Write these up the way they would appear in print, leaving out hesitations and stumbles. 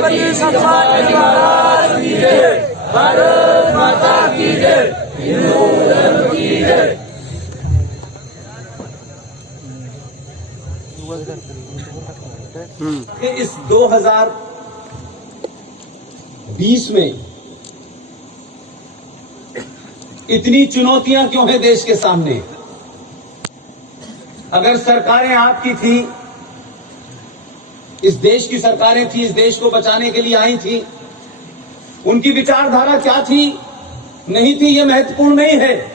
छत्रपति संभाजी महाराज की जय। भारत माता की जय। हिंदू धर्म की जय। इस 2020 में इतनी चुनौतियां क्यों हैं देश के सामने? अगर सरकारें आपकी थी, इस देश की सरकारें थी, इस देश को बचाने के लिए आई थी, उनकी विचारधारा क्या थी, नहीं थी, यह महत्वपूर्ण नहीं है।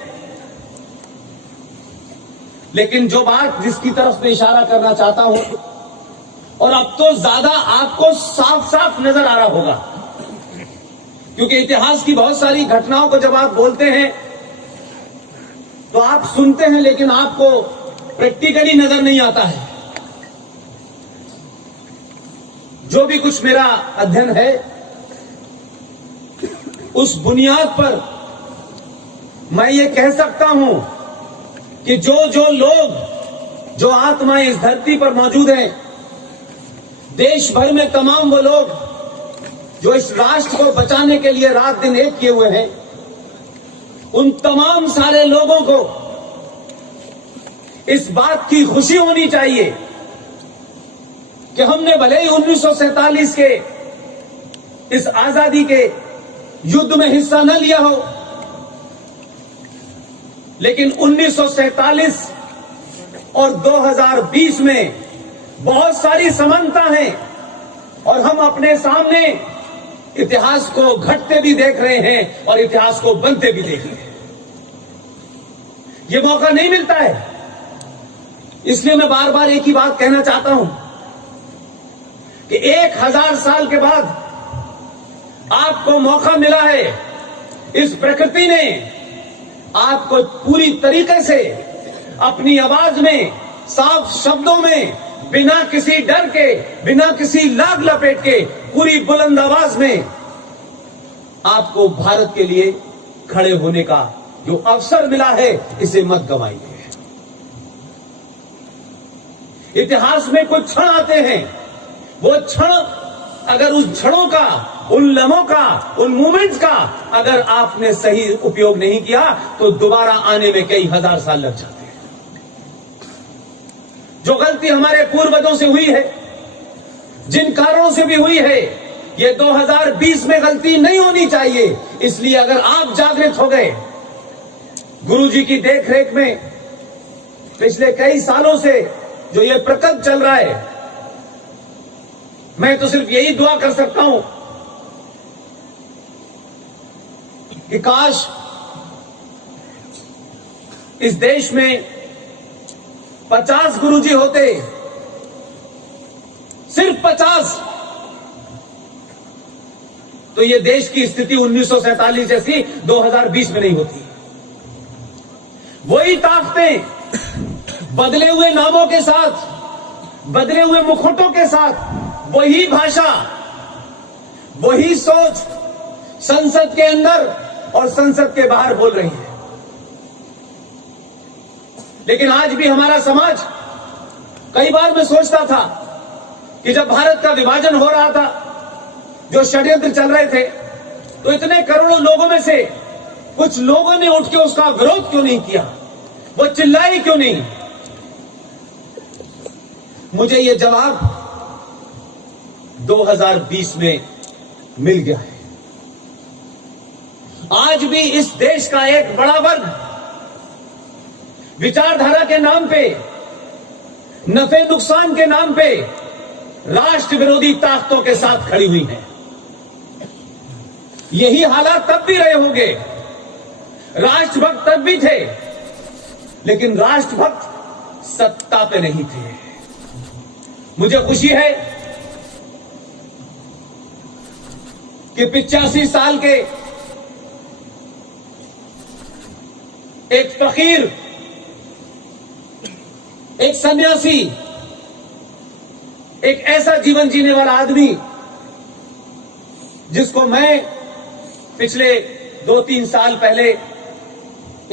लेकिन जो बात जिसकी तरफ मैं इशारा करना चाहता हूं, और अब तो ज्यादा आपको साफ साफ नजर आ रहा होगा, क्योंकि इतिहास की बहुत सारी घटनाओं को जब आप बोलते हैं तो आप सुनते हैं, लेकिन आपको प्रैक्टिकली नजर नहीं आता है। जो भी कुछ मेरा अध्ययन है, उस बुनियाद पर मैं ये कह सकता हूं कि जो लोग, जो आत्माएं इस धरती पर मौजूद हैं, देश भर में तमाम वो लोग जो इस राष्ट्र को बचाने के लिए रात दिन एक किए हुए हैं, उन तमाम सारे लोगों को इस बात की खुशी होनी चाहिए कि हमने भले ही 1947 के इस आजादी के युद्ध में हिस्सा न लिया हो, लेकिन 1947 और 2020 में बहुत सारी समानता है, और हम अपने सामने इतिहास को घटते भी देख रहे हैं और इतिहास को बनते भी देख रहे हैं। यह मौका नहीं मिलता है, इसलिए मैं बार बार एक ही बात कहना चाहता हूं कि 1000 साल के बाद आपको मौका मिला है। इस प्रकृति ने आपको पूरी तरीके से अपनी आवाज में, साफ शब्दों में, बिना किसी डर के, बिना किसी लाग लपेट के, पूरी बुलंद आवाज में आपको भारत के लिए खड़े होने का जो अवसर मिला है, इसे मत गंवाइए। इतिहास में कुछ क्षण आते हैं, वो क्षण, अगर उस क्षणों का, उन लम्हों का, उन मोमेंट्स का अगर आपने सही उपयोग नहीं किया तो दोबारा आने में कई हजार साल लग जाते हैं। जो गलती हमारे पूर्वजों से हुई है, जिन कारणों से भी हुई है, ये 2020 में गलती नहीं होनी चाहिए। इसलिए अगर आप जागृत हो गए, गुरुजी की देखरेख में पिछले कई सालों से जो ये प्रकल्प चल रहा है, मैं तो सिर्फ यही दुआ कर सकता हूं कि काश इस देश में 50 गुरुजी होते, सिर्फ 50, तो ये देश की स्थिति 1947 जैसी 2020 में नहीं होती। वही ताकतें बदले हुए नामों के साथ, बदले हुए मुखौटों के साथ, वही भाषा, वही सोच संसद के अंदर और संसद के बाहर बोल रही है। लेकिन आज भी हमारा समाज, कई बार मैं सोचता था कि जब भारत का विभाजन हो रहा था, जो षड्यंत्र चल रहे थे, तो इतने करोड़ों लोगों में से कुछ लोगों ने उठ के उसका विरोध क्यों नहीं किया, वो चिल्लाए क्यों नहीं? मुझे ये जवाब 2020 में मिल गया है। आज भी इस देश का एक बड़ा वर्ग विचारधारा के नाम पे, नफे नुकसान के नाम पे राष्ट्र विरोधी ताकतों के साथ खड़ी हुई है। यही हालात तब भी रहे होंगे, राष्ट्रभक्त तब भी थे, लेकिन राष्ट्रभक्त सत्ता पे नहीं थे। मुझे खुशी है कि 85 साल के एक फकीर, एक सन्यासी, एक ऐसा जीवन जीने वाला आदमी जिसको मैं पिछले 2-3 साल पहले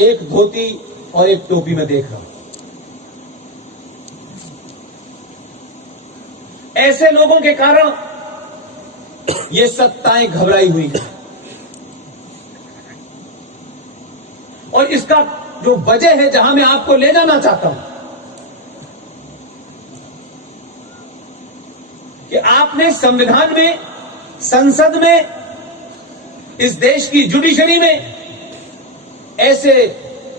एक धोती और एक टोपी में देख रहा हूं। ऐसे लोगों के कारण ये सत्ताएं घबराई हुई हैं। और इसका जो वजह है, जहां मैं आपको ले जाना चाहता हूं, कि आपने संविधान में, संसद में, इस देश की जुडिशरी में ऐसे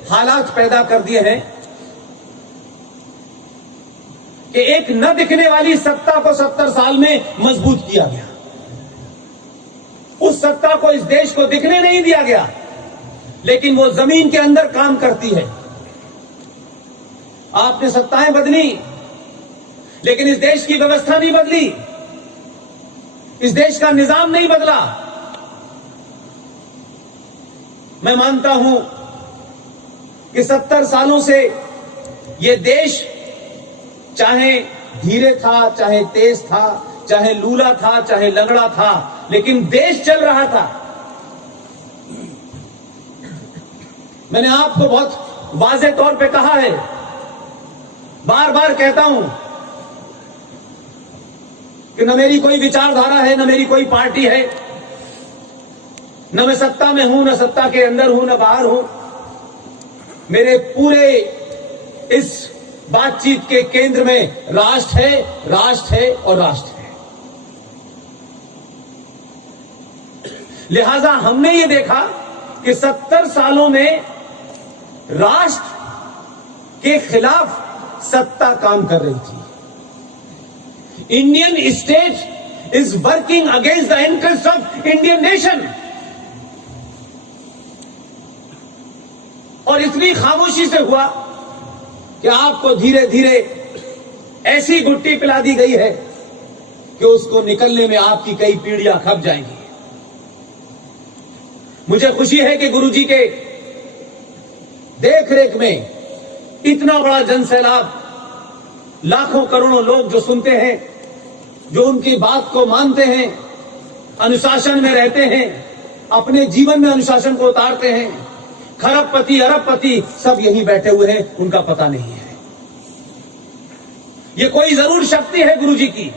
हालात पैदा कर दिए हैं कि एक न दिखने वाली सत्ता को 70 साल में मजबूत किया गया। उस सत्ता को इस देश को दिखने नहीं दिया गया, लेकिन वो जमीन के अंदर काम करती है। आपने सत्ताएं बदली, लेकिन इस देश की व्यवस्था नहीं बदली, इस देश का निजाम नहीं बदला। मैं मानता हूं कि 70 सालों से ये देश चाहे धीरे था, चाहे तेज था, चाहे लूला था, चाहे लंगड़ा था, लेकिन देश चल रहा था। मैंने आपको बहुत वाज़ेह तौर पे कहा है, बार बार कहता हूं कि न मेरी कोई विचारधारा है, न मेरी कोई पार्टी है, न मैं सत्ता में हूं, न सत्ता के अंदर हूं, न बाहर हूं। मेरे पूरे इस बातचीत के केंद्र में राष्ट्र है, राष्ट्र है और राष्ट्र है। लिहाजा हमने ये देखा कि 70 सालों में राष्ट्र के खिलाफ सत्ता काम कर रही थी। Indian state is working against the interest of Indian nation. और इतनी खामोशी से हुआ कि आपको धीरे धीरे ऐसी गुट्टी पिला दी गई है कि उसको निकलने में आपकी कई पीढ़ियां खप जाएंगी। मुझे खुशी है कि गुरुजी के देखरेख में इतना बड़ा जनसैलाब, लाखों करोड़ों लोग जो सुनते हैं, जो उनकी बात को मानते हैं, अनुशासन में रहते हैं, अपने जीवन में अनुशासन को उतारते हैं। खरबपति अरबपति सब यहीं बैठे हुए हैं, उनका पता नहीं है। ये कोई जरूर शक्ति है गुरुजी की,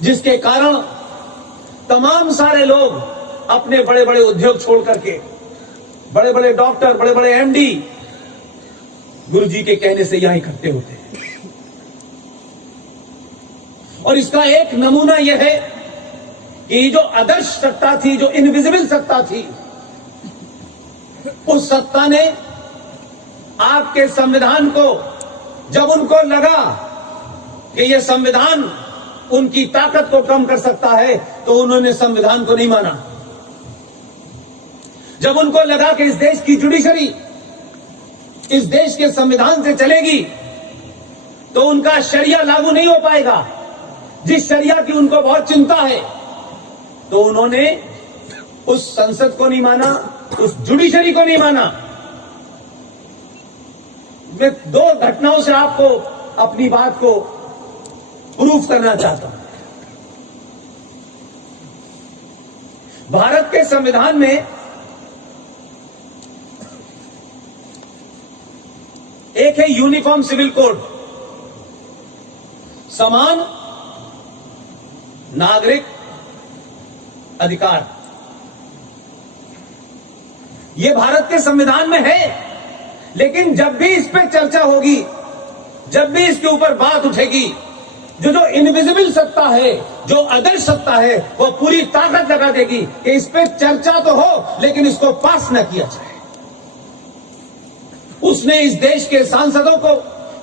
जिसके कारण तमाम सारे लोग अपने बड़े बड़े उद्योग छोड़ करके, बड़े बड़े डॉक्टर, बड़े बड़े एमडी गुरुजी के कहने से यहां इकट्ठे होते हैं। और इसका एक नमूना यह है कि जो आदर्श सत्ता थी, जो इनविजिबल सत्ता थी, उस सत्ता ने आपके संविधान को, जब उनको लगा कि यह संविधान उनकी ताकत को कम कर सकता है, तो उन्होंने संविधान को नहीं माना। जब उनको लगा कि इस देश की जुडिशरी इस देश के संविधान से चलेगी, तो उनका शरिया लागू नहीं हो पाएगा, जिस शरिया की उनको बहुत चिंता है, तो उन्होंने उस संसद को नहीं माना, उस जुडिशरी को नहीं माना। मैं 2 घटनाओं से आपको अपनी बात को प्रूफ करना चाहता हूं। भारत के संविधान में एक है यूनिफॉर्म सिविल कोड, समान नागरिक अधिकार। यह भारत के संविधान में है, लेकिन जब भी इस पर चर्चा होगी, जब भी इसके ऊपर बात उठेगी, जो इनविजिबल सत्ता है, जो आदर्श सत्ता है, वो पूरी ताकत लगा देगी कि इस पर चर्चा तो हो, लेकिन इसको पास न किया जाए। उसने इस देश के सांसदों को,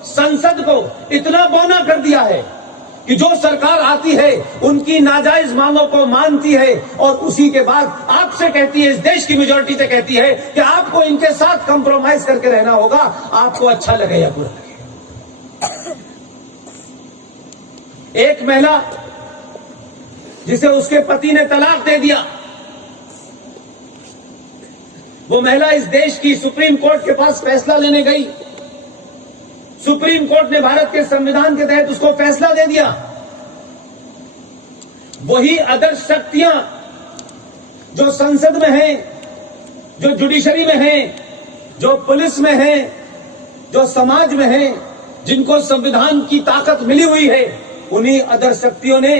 संसद को इतना बौना कर दिया है कि जो सरकार आती है उनकी नाजायज मांगों को मानती है, और उसी के बाद आपसे कहती है, इस देश की मेजॉरिटी से कहती है कि आपको इनके साथ कंप्रोमाइज करके रहना होगा, आपको अच्छा लगे या बुरा लगे। एक महिला जिसे उसके पति ने तलाक दे दिया, वो महिला इस देश की सुप्रीम कोर्ट के पास फैसला लेने गई। सुप्रीम कोर्ट ने भारत के संविधान के तहत उसको फैसला दे दिया। वही आदर्श शक्तियां जो संसद में हैं, जो जुडिशरी में हैं, जो पुलिस में हैं, जो समाज में हैं, जिनको संविधान की ताकत मिली हुई है, उन्हीं आदर्श शक्तियों ने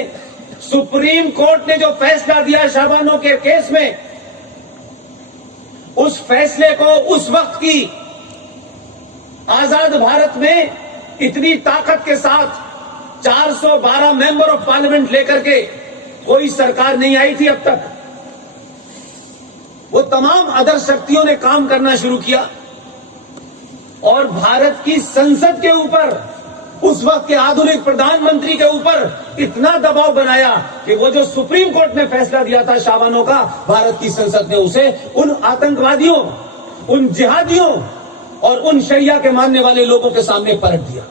सुप्रीम कोर्ट ने जो फैसला दिया शाबानो के केस में, उस फैसले को उस वक्त की आजाद भारत में इतनी ताकत के साथ 412 मेंबर ऑफ पार्लियामेंट लेकर के कोई सरकार नहीं आई थी अब तक। वो तमाम अदर शक्तियों ने काम करना शुरू किया और भारत की संसद के ऊपर, उस वक्त के आधुनिक प्रधानमंत्री के ऊपर इतना दबाव बनाया कि वो जो सुप्रीम कोर्ट ने फैसला दिया था शाबानो का, भारत की संसद ने उसे उन आतंकवादियों, उन जिहादियों और उन शरिया के मानने वाले लोगों के सामने पलट दिया।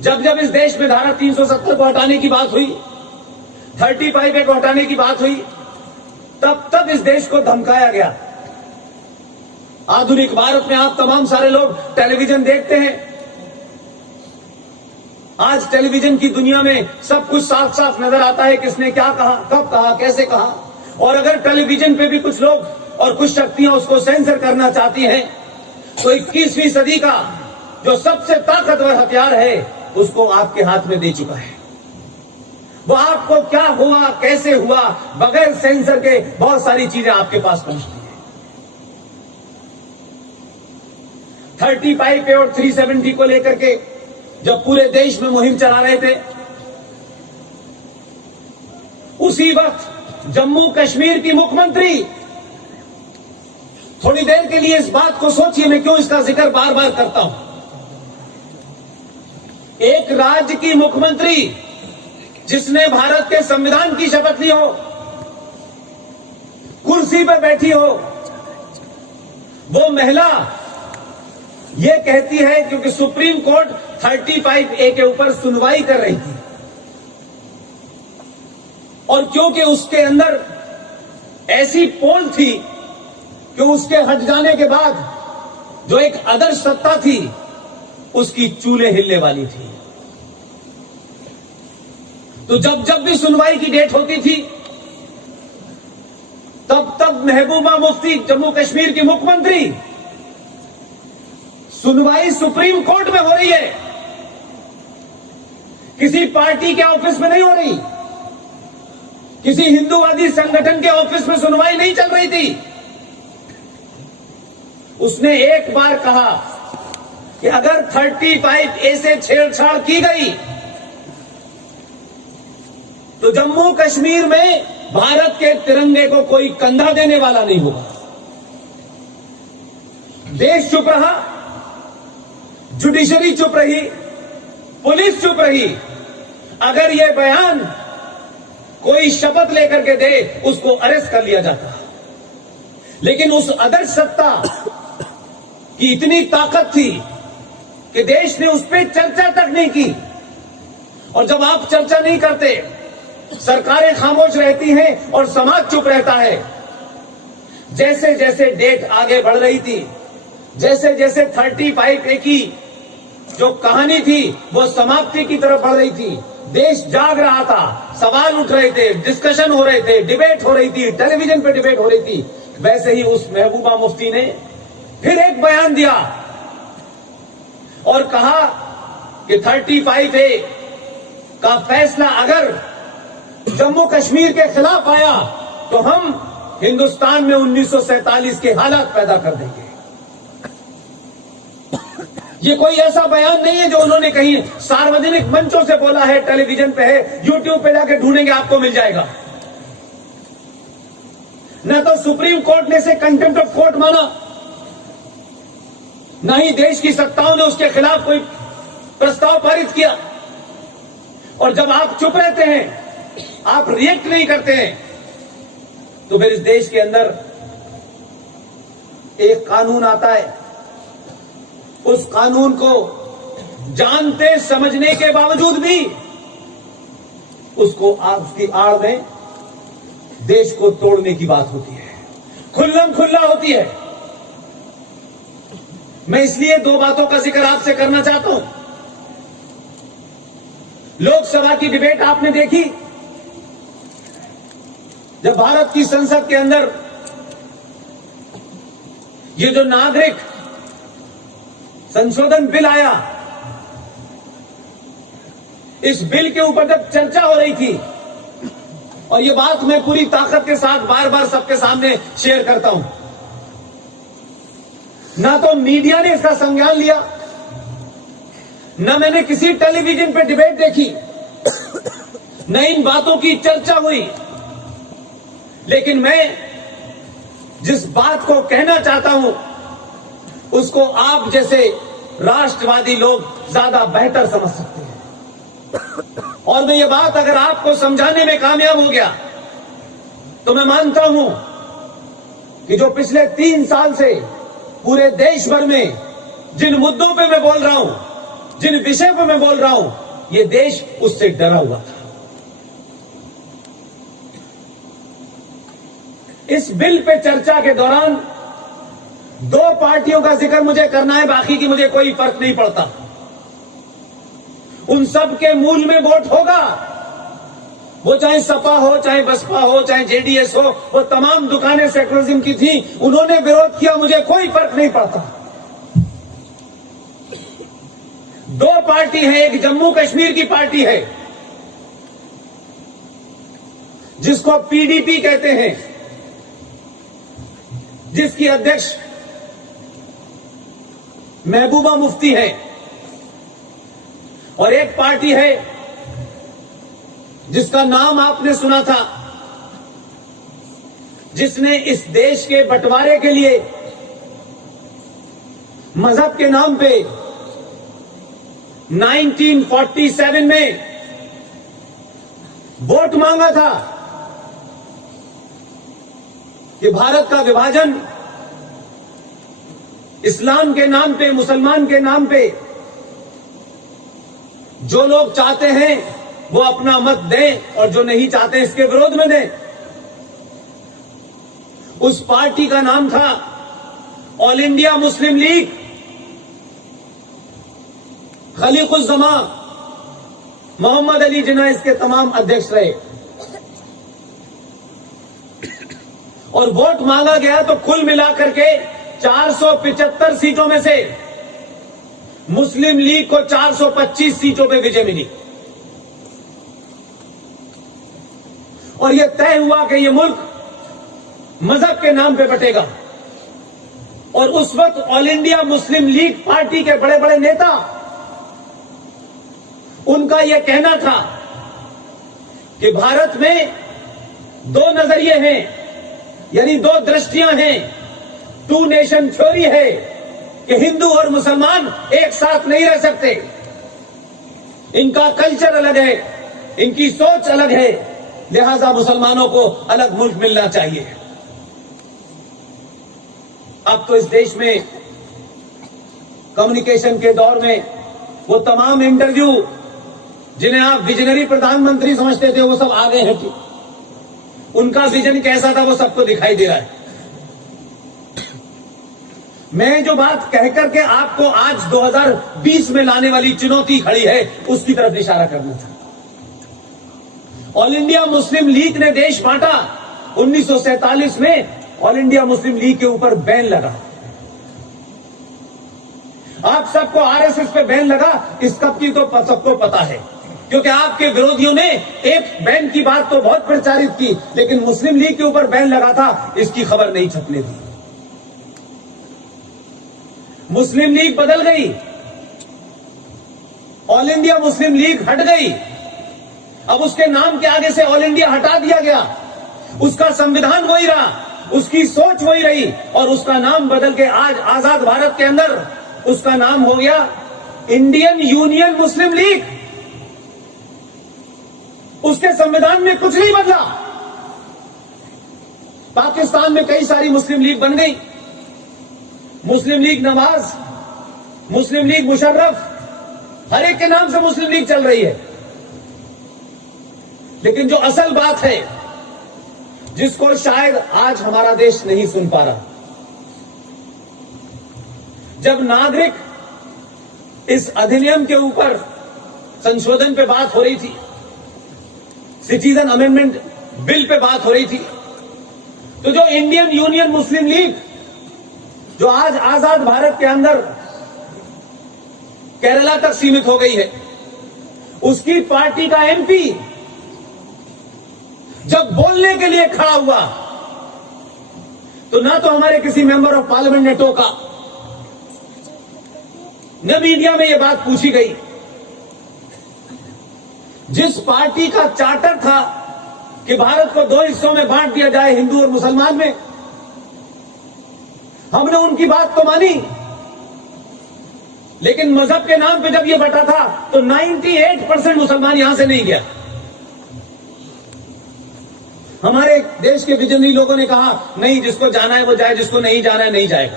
जब जब इस देश में धारा 370 को हटाने की बात हुई, 35A को हटाने की बात हुई, तब तब इस देश को धमकाया गया। आधुनिक भारत में आप तमाम सारे लोग टेलीविजन देखते हैं। आज टेलीविजन की दुनिया में सब कुछ साफ साफ नजर आता है, किसने क्या कहा, कब कहा, कैसे कहा। और अगर टेलीविजन पे भी कुछ लोग और कुछ शक्तियां उसको सेंसर करना चाहती हैं, तो 21वीं सदी का जो सबसे ताकतवर हथियार है उसको आपके हाथ में दे चुका है। वो आपको क्या हुआ, कैसे हुआ, बगैर सेंसर के बहुत सारी चीजें आपके पास पहुंचती हैं। 35A और 370 को लेकर के जब पूरे देश में मुहिम चला रहे थे, उसी वक्त जम्मू कश्मीर की मुख्यमंत्री, थोड़ी देर के लिए इस बात को सोचिए, मैं क्यों इसका जिक्र बार बार करता हूं। एक राज्य की मुख्यमंत्री जिसने भारत के संविधान की शपथ ली हो, कुर्सी पर बैठी हो, वो महिला ये कहती है, क्योंकि सुप्रीम कोर्ट 35A के ऊपर सुनवाई कर रही थी और क्योंकि उसके अंदर ऐसी पोल थी कि उसके हट जाने के बाद जो एक आदर्श सत्ता थी उसकी चूल्हे हिलने वाली थी। तो जब जब भी सुनवाई की डेट होती थी, तब तब महबूबा मुफ्ती जम्मू कश्मीर की मुख्यमंत्री, सुनवाई सुप्रीम कोर्ट में हो रही है, किसी पार्टी के ऑफिस में नहीं हो रही, किसी हिंदूवादी संगठन के ऑफिस में सुनवाई नहीं चल रही थी। उसने एक बार कहा कि अगर 35A से छेड़छाड़ की गई तो जम्मू कश्मीर में भारत के तिरंगे को कोई कंधा देने वाला नहीं होगा। देश चुप रहा, जुडिशरी चुप रही, पुलिस चुप रही। अगर यह बयान कोई शपथ लेकर के दे, उसको अरेस्ट कर लिया जाता। लेकिन उस आदर्श सत्ता की इतनी ताकत थी कि देश ने उस पर चर्चा तक नहीं की। और जब आप चर्चा नहीं करते, सरकारें खामोश रहती हैं और समाज चुप रहता है। जैसे जैसे डेट आगे बढ़ रही थी, जैसे जैसे 35A की जो कहानी थी वो समाप्ति की तरफ बढ़ रही थी, देश जाग रहा था, सवाल उठ रहे थे, डिस्कशन हो रहे थे, डिबेट हो रही थी, टेलीविजन पे डिबेट हो रही थी, वैसे ही उस महबूबा मुफ्ती ने फिर एक बयान दिया और कहा कि 35A का फैसला अगर जम्मू कश्मीर के खिलाफ आया तो हम हिंदुस्तान में 1947 के हालात पैदा कर देंगे। ये कोई ऐसा बयान नहीं है जो उन्होंने कहीं सार्वजनिक मंचों से बोला है, टेलीविजन पे है, यूट्यूब पे जाके ढूंढेंगे आपको मिल जाएगा। न तो सुप्रीम कोर्ट ने इसे कंटेम्प्ट ऑफ कोर्ट माना, न ही देश की सत्ताओं ने उसके खिलाफ कोई प्रस्ताव पारित किया। और जब आप चुप रहते हैं, आप रिएक्ट नहीं करते हैं, तो फिर इस देश के अंदर एक कानून आता है। उस कानून को जानते समझने के बावजूद भी उसको उसकी आड़ में देश को तोड़ने की बात होती है, खुल्लम खुल्ला होती है। मैं इसलिए दो बातों का जिक्र आपसे करना चाहता हूं। लोकसभा की डिबेट आपने देखी, जब भारत की संसद के अंदर ये जो नागरिक संशोधन बिल आया, इस बिल के ऊपर जब चर्चा हो रही थी, और ये बात मैं पूरी ताकत के साथ बार बार सबके सामने शेयर करता हूं, ना तो मीडिया ने इसका संज्ञान लिया, न मैंने किसी टेलीविजन पे डिबेट देखी, न इन बातों की चर्चा हुई। लेकिन मैं जिस बात को कहना चाहता हूं उसको आप जैसे राष्ट्रवादी लोग ज्यादा बेहतर समझ सकते हैं। और मैं ये बात अगर आपको समझाने में कामयाब हो गया तो मैं मानता हूं कि जो पिछले 3 साल से पूरे देश भर में जिन मुद्दों पे मैं बोल रहा हूं, जिन विषय पे मैं बोल रहा हूं, ये देश उससे डरा हुआ था। इस बिल पे चर्चा के दौरान 2 पार्टियों का जिक्र मुझे करना है, बाकी की मुझे कोई फर्क नहीं पड़ता। उन सब के मूल में वोट होगा, वो चाहे सपा हो, चाहे बसपा हो, चाहे जेडीएस हो, वो तमाम दुकानें सेक्युलरिज्म की थी, उन्होंने विरोध किया, मुझे कोई फर्क नहीं पड़ता। 2 पार्टी है, एक जम्मू कश्मीर की पार्टी है जिसको पीडीपी कहते हैं, जिसकी अध्यक्ष महबूबा मुफ्ती है, और एक पार्टी है जिसका नाम आपने सुना था, जिसने इस देश के बंटवारे के लिए मजहब के नाम पे 1947 में वोट मांगा था कि भारत का विभाजन इस्लाम के नाम पे, मुसलमान के नाम पे जो लोग चाहते हैं वो अपना मत दें और जो नहीं चाहते इसके विरोध में दें। उस पार्टी का नाम था All India Muslim League. Khaliquzzaman Mohammad Ali Jinnah इसके तमाम अध्यक्ष रहे, और वोट मांगा गया तो कुल मिलाकर के 475 सीटों में से मुस्लिम लीग को 425 सीटों पे विजय मिली, और यह तय हुआ कि यह मुल्क मजहब के नाम पे बटेगा। और उस वक्त all India Muslim league party के बड़े बड़े नेता, उनका यह कहना था कि भारत में 2 नजरिए हैं, यानी 2 दृष्टियां हैं, 2 नेशन थ्योरी है कि हिंदू और मुसलमान एक साथ नहीं रह सकते। इनका कल्चर अलग है, इनकी सोच अलग है, लिहाजा मुसलमानों को अलग मुल्क मिलना चाहिए। अब तो इस देश में कम्युनिकेशन के दौर में वो तमाम इंटरव्यू जिन्हें आप विजनरी प्रधानमंत्री समझते थे, वो सब आ गए हैं। उनका विजन कैसा था वो सबको दिखाई दे रहा है। मैं जो बात कह करके आपको आज 2020 में लाने वाली चुनौती खड़ी है, उसकी तरफ इशारा करना था। ऑल इंडिया मुस्लिम लीग ने देश बांटा। 1947 में ऑल इंडिया मुस्लिम लीग के ऊपर बैन लगा। आप सबको आरएसएस पे बैन लगा, इस कब की तो सबको पता है, क्योंकि आपके विरोधियों ने एक बैन की बात तो बहुत प्रचारित की, लेकिन मुस्लिम लीग के ऊपर बैन लगा था, इसकी खबर नहीं छपने दी। मुस्लिम लीग बदल गई, ऑल इंडिया मुस्लिम लीग हट गई। अब उसके नाम के आगे से ऑल इंडिया हटा दिया गया। उसका संविधान वही रहा, उसकी सोच वही रही, और उसका नाम बदल के आज आजाद भारत के अंदर उसका नाम हो गया इंडियन यूनियन मुस्लिम लीग। उसके संविधान में कुछ नहीं बदला। पाकिस्तान में कई सारी मुस्लिम लीग बन गई, मुस्लिम लीग नवाज, मुस्लिम लीग मुशर्रफ, हर एक के नाम से मुस्लिम लीग चल रही है। लेकिन जो असल बात है, जिसको शायद आज हमारा देश नहीं सुन पा रहा, जब नागरिक इस अधिनियम के ऊपर संशोधन पे बात हो रही थी, सिटीजन अमेंडमेंट बिल पे बात हो रही थी, तो जो इंडियन यूनियन मुस्लिम लीग जो आज आजाद भारत के अंदर केरला तक सीमित हो गई है, उसकी पार्टी का एमपी जब बोलने के लिए खड़ा हुआ तो ना तो हमारे किसी मेंबर ऑफ पार्लियामेंट ने टोका, न मीडिया में यह बात पूछी गई। जिस पार्टी का चार्टर था कि भारत को 2 हिस्सों में बांट दिया जाए, हिंदू और मुसलमान में, हमने उनकी बात तो मानी, लेकिन मजहब के नाम पे जब यह बटा था तो 98% मुसलमान यहां से नहीं गया। हमारे देश के विजनरी लोगों ने कहा नहीं, जिसको जाना है वो जाए, जिसको नहीं जाना है नहीं जाएगा।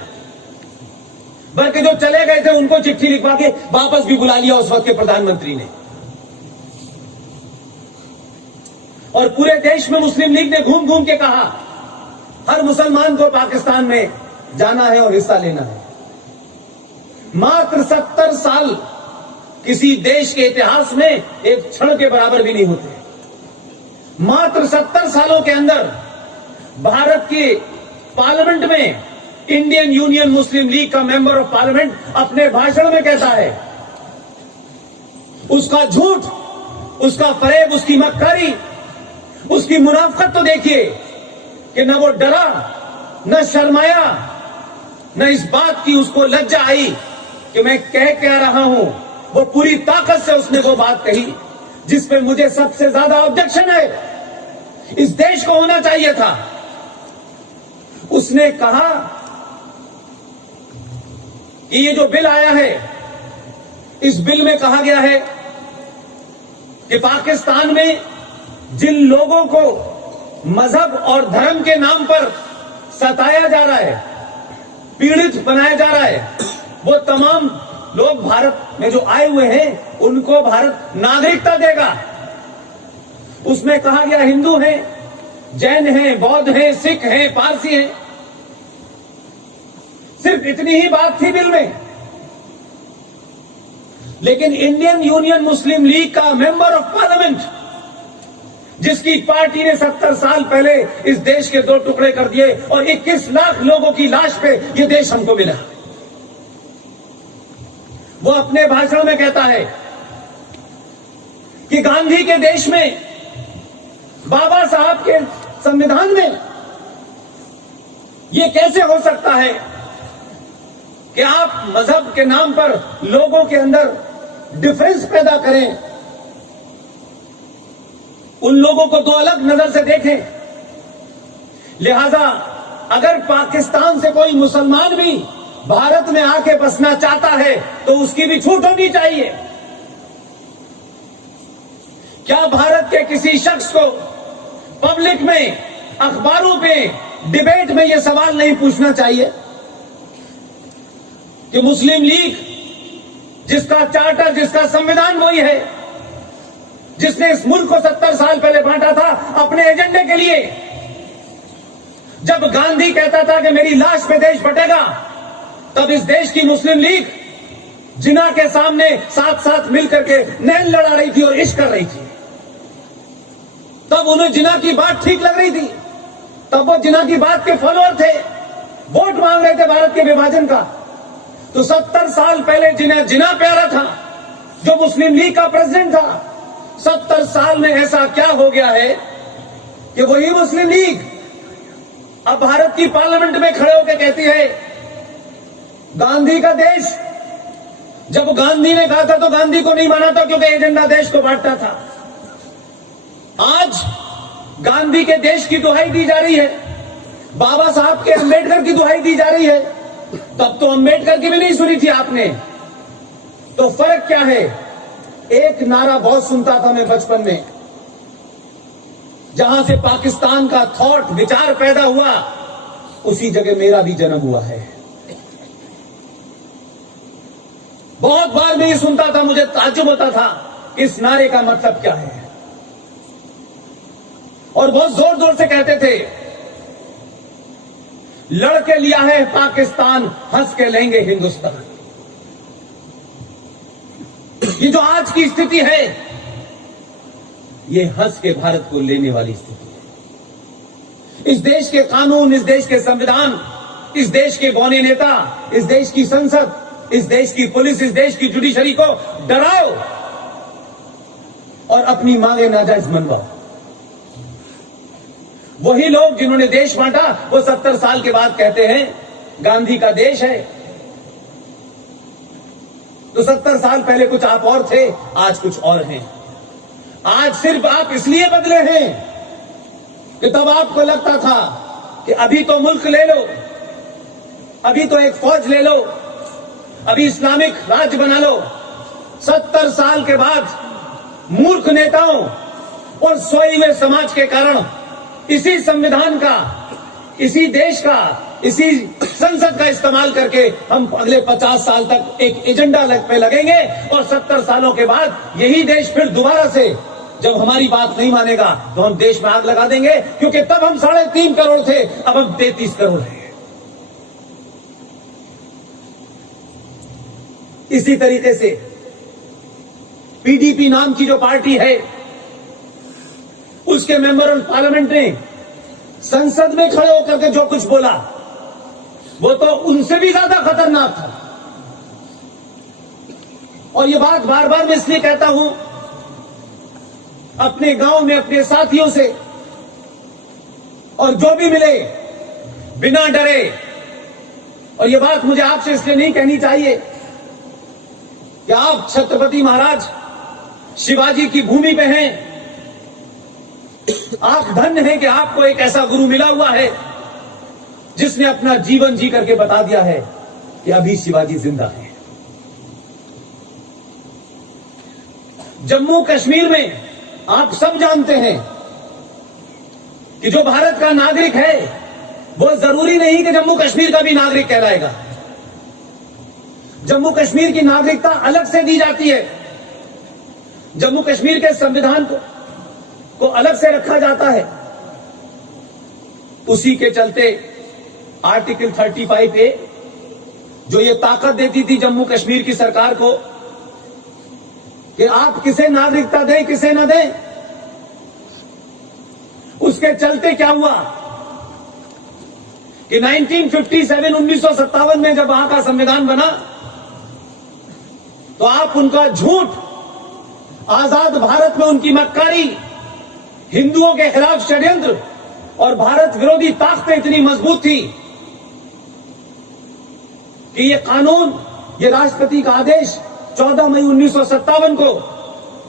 बल्कि जो चले गए थे उनको चिट्ठी लिखवा के वापस भी बुला लिया उस वक्त के प्रधानमंत्री ने। और पूरे देश में मुस्लिम लीग ने घूम घूम के कहा हर मुसलमान को पाकिस्तान में जाना है और हिस्सा लेना है। मात्र 70 साल किसी देश के इतिहास में एक क्षण के बराबर भी नहीं होते। मात्र 70 सालों के अंदर भारत के पार्लियामेंट में इंडियन यूनियन मुस्लिम लीग का मेंबर ऑफ पार्लियामेंट अपने भाषण में कहता है, उसका झूठ, उसका फरेब, उसकी मक्कारी, उसकी मुनाफकत तो देखिए कि न वो डरा, न शर्माया, न इस बात की उसको लज्जा आई कि मैं कह रहा हूं। वो पूरी ताकत से उसने वो बात कही जिस पे मुझे सबसे ज्यादा ऑब्जेक्शन है, इस देश को होना चाहिए था। उसने कहा कि ये जो बिल आया है, इस बिल में कहा गया है कि पाकिस्तान में जिन लोगों को मजहब और धर्म के नाम पर सताया जा रहा है, पीड़ित बनाया जा रहा है, वो तमाम लोग भारत में जो आए हुए हैं उनको भारत नागरिकता देगा। उसमें कहा गया हिंदू हैं, जैन हैं, बौद्ध हैं, सिख हैं, पारसी हैं। सिर्फ इतनी ही बात थी बिल में, लेकिन इंडियन यूनियन मुस्लिम लीग का मेंबर ऑफ पार्लियामेंट, जिसकी पार्टी ने 70 साल पहले इस देश के 2 टुकड़े कर दिए और 21 लाख लोगों की लाश पे यह देश हमको मिला, वो अपने भाषण में कहता है कि गांधी के देश में, बाबा साहब के संविधान में यह कैसे हो सकता है कि आप मजहब के नाम पर लोगों के अंदर डिफरेंस पैदा करें, उन लोगों को 2 अलग नजर से देखें। लिहाजा अगर पाकिस्तान से कोई मुसलमान भी भारत में आके बसना चाहता है तो उसकी भी छूट होनी चाहिए। क्या भारत के किसी शख्स को पब्लिक में, अखबारों पे, डिबेट में यह सवाल नहीं पूछना चाहिए कि मुस्लिम लीग, जिसका चार्टर, जिसका संविधान वही है, जिसने इस मुल्क को 70 साल पहले बांटा था अपने एजेंडे के लिए, जब गांधी कहता था कि मेरी लाश पे देश बटेगा, तब इस देश की मुस्लिम लीग जिना के सामने साथ साथ मिलकर के नैन लड़ा रही थी और इश्क कर रही थी। तब उन्हें जिना की बात ठीक लग रही थी, तब वो जिना की बात के फॉलोअर थे, वोट मांग रहे थे भारत के विभाजन का। तो 70 साल पहले जिना प्यारा था, जो मुस्लिम लीग का प्रेसिडेंट था, 70 साल में ऐसा क्या हो गया है कि वही मुस्लिम लीग अब भारत की पार्लियामेंट में खड़े होकर कहती है गांधी का देश। जब गांधी ने कहा था तो गांधी को नहीं माना था क्योंकि एजेंडा देश को बांटता था। आज गांधी के देश की दुहाई दी जा रही है, बाबा साहब के अंबेडकर की दुहाई दी जा रही है। तब तो अंबेडकर की भी नहीं सुनी थी आपने। तो फर्क क्या है? एक नारा बहुत सुनता था मैं बचपन में, जहां से पाकिस्तान का थॉट, विचार पैदा हुआ, उसी जगह मेरा भी जन्म हुआ है। बहुत बार मैं ये सुनता था, मुझे ताज्जुब होता था इस नारे का मतलब क्या है, और बहुत जोर जोर से कहते थे लड़के लिया है पाकिस्तान, हंस के लेंगे हिंदुस्तान। ये जो आज की स्थिति है, ये हंस के भारत को लेने वाली स्थिति है। इस देश के कानून, इस देश के संविधान, इस देश के गौने नेता, इस देश की संसद, इस देश की पुलिस, इस देश की जुडिशरी को डराओ, और अपनी मांगे नाजायज मनवाओ। वही लोग जिन्होंने देश बांटा वो 70 साल के बाद कहते हैं गांधी का देश है। तो 70 साल पहले कुछ आप और थे, आज कुछ और हैं। आज सिर्फ आप इसलिए बदले हैं कि तब आपको लगता था कि अभी तो मुल्क ले लो, अभी तो एक फौज ले लो, अभी इस्लामिक राज्य बना लो। 70 साल के बाद मूर्ख नेताओं और सोए हुए समाज के कारण इसी संविधान का, इसी देश का, इसी संसद का इस्तेमाल करके हम अगले 50 साल तक एक एजेंडा पे लगेंगे और 70 सालों के बाद यही देश फिर दोबारा से जब हमारी बात नहीं मानेगा तो हम देश में आग लगा देंगे, क्योंकि तब हम 3.5 करोड़ थे, अब हम 33 करोड़ हैं। इसी तरीके से पीडीपी नाम की जो पार्टी है उसके मेंबर ऑफ पार्लियामेंट ने संसद में खड़े होकर के जो कुछ बोला वो तो उनसे भी ज्यादा खतरनाक था। और ये बात बार बार मैं इसलिए कहता हूं, अपने गांव में अपने साथियों से और जो भी मिले बिना डरे, और ये बात मुझे आपसे इसलिए नहीं कहनी चाहिए कि आप छत्रपति महाराज शिवाजी की भूमि पे हैं, आप धन्य हैं कि आपको एक ऐसा गुरु मिला हुआ है जिसने अपना जीवन जी करके बता दिया है कि अभी शिवाजी जिंदा है। जम्मू कश्मीर में आप सब जानते हैं कि जो भारत का नागरिक है वो जरूरी नहीं कि जम्मू कश्मीर का भी नागरिक कहलाएगा। जम्मू कश्मीर की नागरिकता अलग से दी जाती है, जम्मू कश्मीर के संविधान को अलग से रखा जाता है। उसी के चलते आर्टिकल 35A जो ये ताकत देती थी जम्मू कश्मीर की सरकार को कि आप किसे नागरिकता दें किसे न दें, उसके चलते क्या हुआ कि 1957 में जब वहां का संविधान बना तो आप उनका झूठ, आजाद भारत में उनकी मक्कारी, हिंदुओं के खिलाफ षड्यंत्र और भारत विरोधी ताकतें इतनी मजबूत थी कि ये कानून, ये राष्ट्रपति का आदेश 14 मई 1957 को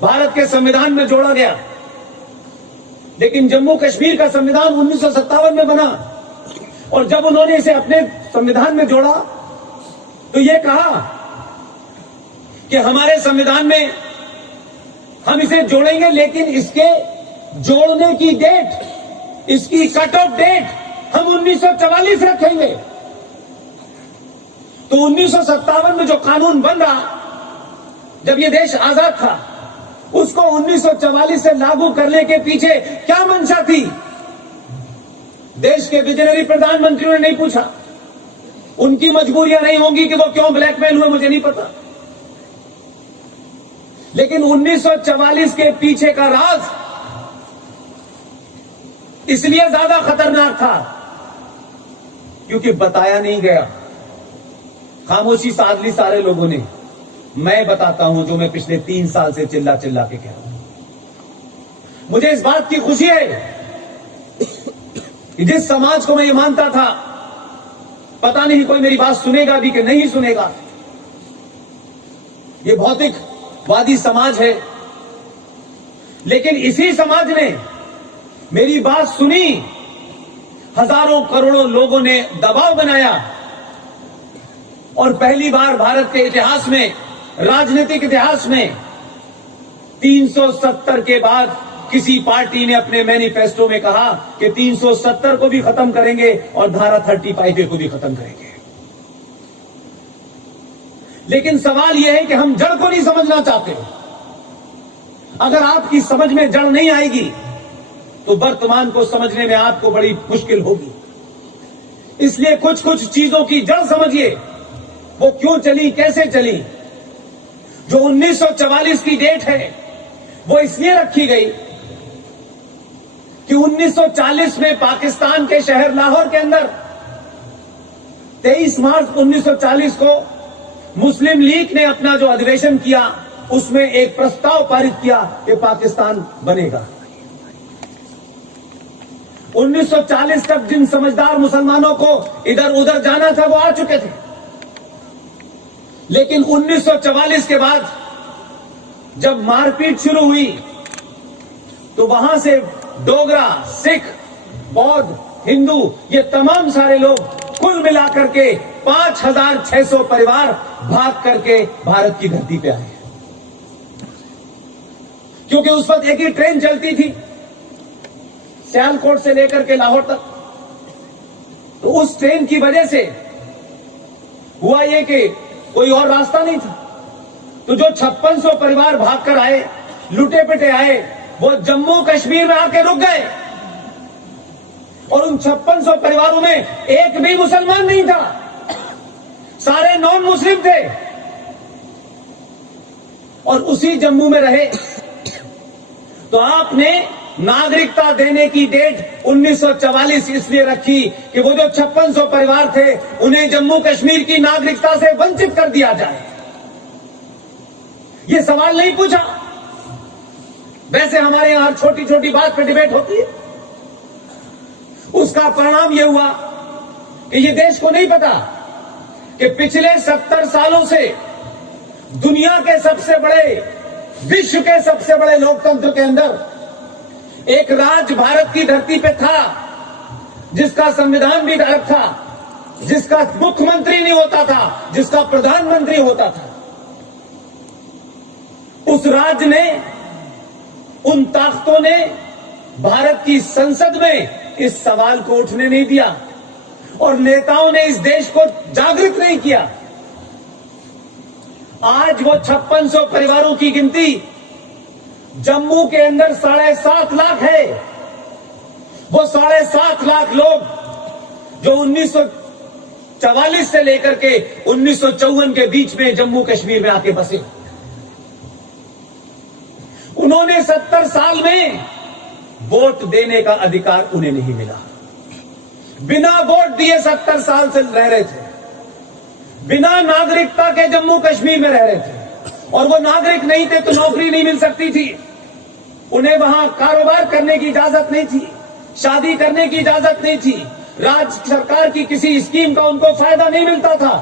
भारत के संविधान में जोड़ा गया। लेकिन जम्मू कश्मीर का संविधान 1957 में बना और जब उन्होंने इसे अपने संविधान में जोड़ा तो ये कहा कि हमारे संविधान में हम इसे जोड़ेंगे, लेकिन इसके जोड़ने की डेट, इसकी कट ऑफ डेट हम 1944 रखेंगे। तो 1957 में जो कानून बन रहा, जब ये देश आजाद था, उसको 1944 से लागू करने के पीछे क्या मंशा थी? देश के विजनरी प्रधानमंत्रियों ने नहीं पूछा। उनकी मजबूरियां नहीं होंगी कि वो क्यों ब्लैकमेल हुए, मुझे नहीं पता। लेकिन 1944 के पीछे का राज इसलिए ज्यादा खतरनाक था क्योंकि बताया नहीं गया, खामोशी साध ली सारे लोगों ने। मैं बताता हूं जो मैं पिछले 3 साल से चिल्ला चिल्ला के कह रहा हूं। मुझे इस बात की खुशी है कि जिस समाज को मैं ये मानता था, पता नहीं कोई मेरी बात सुनेगा भी कि नहीं सुनेगा, ये भौतिकवादी समाज है, लेकिन इसी समाज ने मेरी बात सुनी। हजारों करोड़ों लोगों ने दबाव बनाया और पहली बार भारत के इतिहास में, राजनीतिक इतिहास में 370 के बाद किसी पार्टी ने अपने मैनिफेस्टो में कहा कि 370 को भी खत्म करेंगे और धारा 35A को भी खत्म करेंगे। लेकिन सवाल यह है कि हम जड़ को नहीं समझना चाहते। अगर आपकी समझ में जड़ नहीं आएगी तो वर्तमान को समझने में आपको बड़ी मुश्किल होगी। इसलिए कुछ कुछ चीजों की जड़ समझिए, वो क्यों चली, कैसे चली। जो 1944 की डेट है वो इसलिए रखी गई कि 1940 में पाकिस्तान के शहर लाहौर के अंदर 23 मार्च 1940 को मुस्लिम लीग ने अपना जो अधिवेशन किया उसमें एक प्रस्ताव पारित किया कि पाकिस्तान बनेगा। 1940 तक जिन समझदार मुसलमानों को इधर उधर जाना था वो आ चुके थे, लेकिन 1944 के बाद जब मारपीट शुरू हुई तो वहां से डोगरा, सिख, बौद्ध, हिंदू, ये तमाम सारे लोग कुल मिलाकर के 5,600 परिवार भाग करके भारत की धरती पे आए, क्योंकि उस वक्त एक ही ट्रेन चलती थी सियालकोट से लेकर के लाहौर तक। तो उस ट्रेन की वजह से हुआ ये कि कोई और रास्ता नहीं था। तो जो 5600 परिवार भागकर आए, लुटे पिटे आए, वो जम्मू कश्मीर में आके रुक गए, और उन 5600 परिवारों में एक भी मुसलमान नहीं था, सारे नॉन मुस्लिम थे, और उसी जम्मू में रहे। तो आपने नागरिकता देने की डेट 1944 इसलिए रखी कि वो जो 5600 परिवार थे उन्हें जम्मू कश्मीर की नागरिकता से वंचित कर दिया जाए। ये सवाल नहीं पूछा। वैसे हमारे यहां छोटी छोटी बात पे डिबेट होती है। उसका परिणाम यह हुआ कि ये देश को नहीं पता कि पिछले 70 सालों से दुनिया के सबसे बड़े, विश्व के सबसे बड़े लोकतंत्र के अंदर एक राज भारत की धरती पे था, जिसका संविधान भी अलग था, जिसका मुख्यमंत्री नहीं होता था, जिसका प्रधानमंत्री होता था। उस राज ने, उन ताकतों ने भारत की संसद में इस सवाल को उठने नहीं दिया, और नेताओं ने इस देश को जागृत नहीं किया। आज वो 5600 परिवारों की गिनती जम्मू के अंदर 7.5 लाख है। वो 7.5 लाख लोग जो 1944 से लेकर के 1954 के बीच में जम्मू कश्मीर में आके बसे, उन्होंने 70 साल में वोट देने का अधिकार उन्हें नहीं मिला। बिना वोट दिए 70 साल से रह रहे थे, बिना नागरिकता के जम्मू कश्मीर में रह रहे थे, और वो नागरिक नहीं थे तो नौकरी नहीं मिल सकती थी, उन्हें वहां कारोबार करने की इजाजत नहीं थी, शादी करने की इजाजत नहीं थी, राज्य सरकार की किसी स्कीम का उनको फायदा नहीं मिलता था।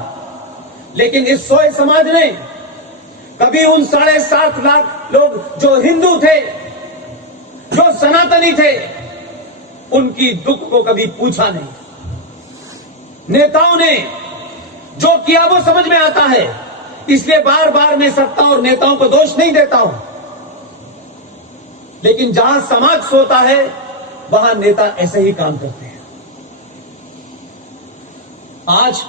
लेकिन इस सोए समाज ने कभी उन 7.5 लाख लोग जो हिंदू थे, जो सनातनी थे, उनकी दुख को कभी पूछा नहीं। नेताओं ने जो किया वो समझ में आता है, इसलिए बार बार मैं सत्ता और नेताओं को दोष नहीं देता हूं, लेकिन जहां समाज सोता है वहां नेता ऐसे ही काम करते हैं। आज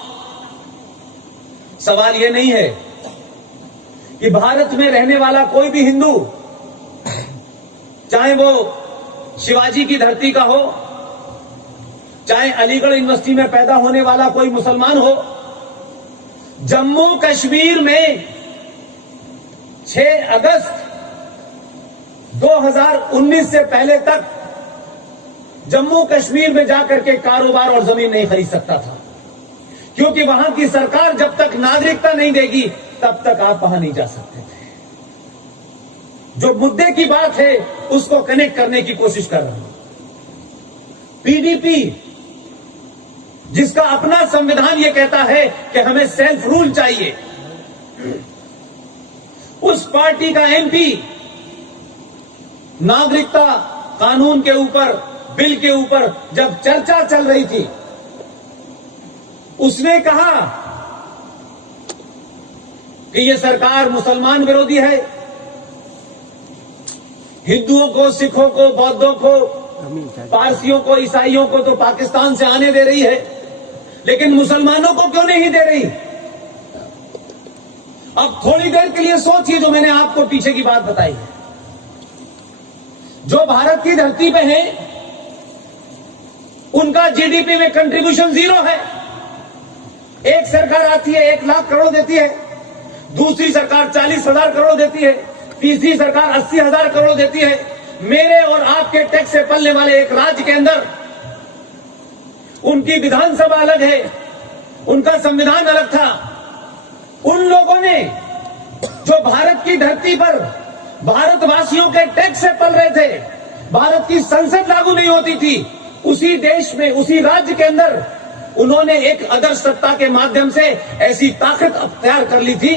सवाल यह नहीं है कि भारत में रहने वाला कोई भी हिंदू, चाहे वो शिवाजी की धरती का हो, चाहे अलीगढ़ यूनिवर्सिटी में पैदा होने वाला कोई मुसलमान हो, जम्मू कश्मीर में 6 अगस्त 2019 से पहले तक जम्मू कश्मीर में जाकर के कारोबार और जमीन नहीं खरीद सकता था, क्योंकि वहां की सरकार जब तक नागरिकता नहीं देगी तब तक आप वहां नहीं जा सकते थे। जो मुद्दे की बात है उसको कनेक्ट करने की कोशिश कर रहा हूं। पीडीपी, जिसका अपना संविधान यह कहता है कि हमें सेल्फ रूल चाहिए, उस पार्टी का एमपी नागरिकता कानून के ऊपर, बिल के ऊपर जब चर्चा चल रही थी, उसने कहा कि यह सरकार मुसलमान विरोधी है, हिंदुओं को, सिखों को, बौद्धों को, पारसियों को, ईसाइयों को तो पाकिस्तान से आने दे रही है, लेकिन मुसलमानों को क्यों नहीं दे रही। अब थोड़ी देर के लिए सोचिए जो मैंने आपको पीछे की बात बताई है। जो भारत की धरती पे है उनका जीडीपी में कंट्रीब्यूशन 0 है। एक सरकार आती है 1 लाख करोड़ देती है, दूसरी सरकार 40,000 करोड़ देती है, तीसरी सरकार 80,000 करोड़ देती है। मेरे और आपके टैक्स से पलने वाले एक राज्य के अंदर उनकी विधानसभा अलग है, उनका संविधान अलग था। उन लोगों ने जो भारत की धरती पर भारतवासियों के टैक्स से पल रहे थे, भारत की संसद लागू नहीं होती थी, उसी देश में, उसी राज्य के अंदर उन्होंने एक आदर्श सत्ता के माध्यम से ऐसी ताकत अख्तियार कर ली थी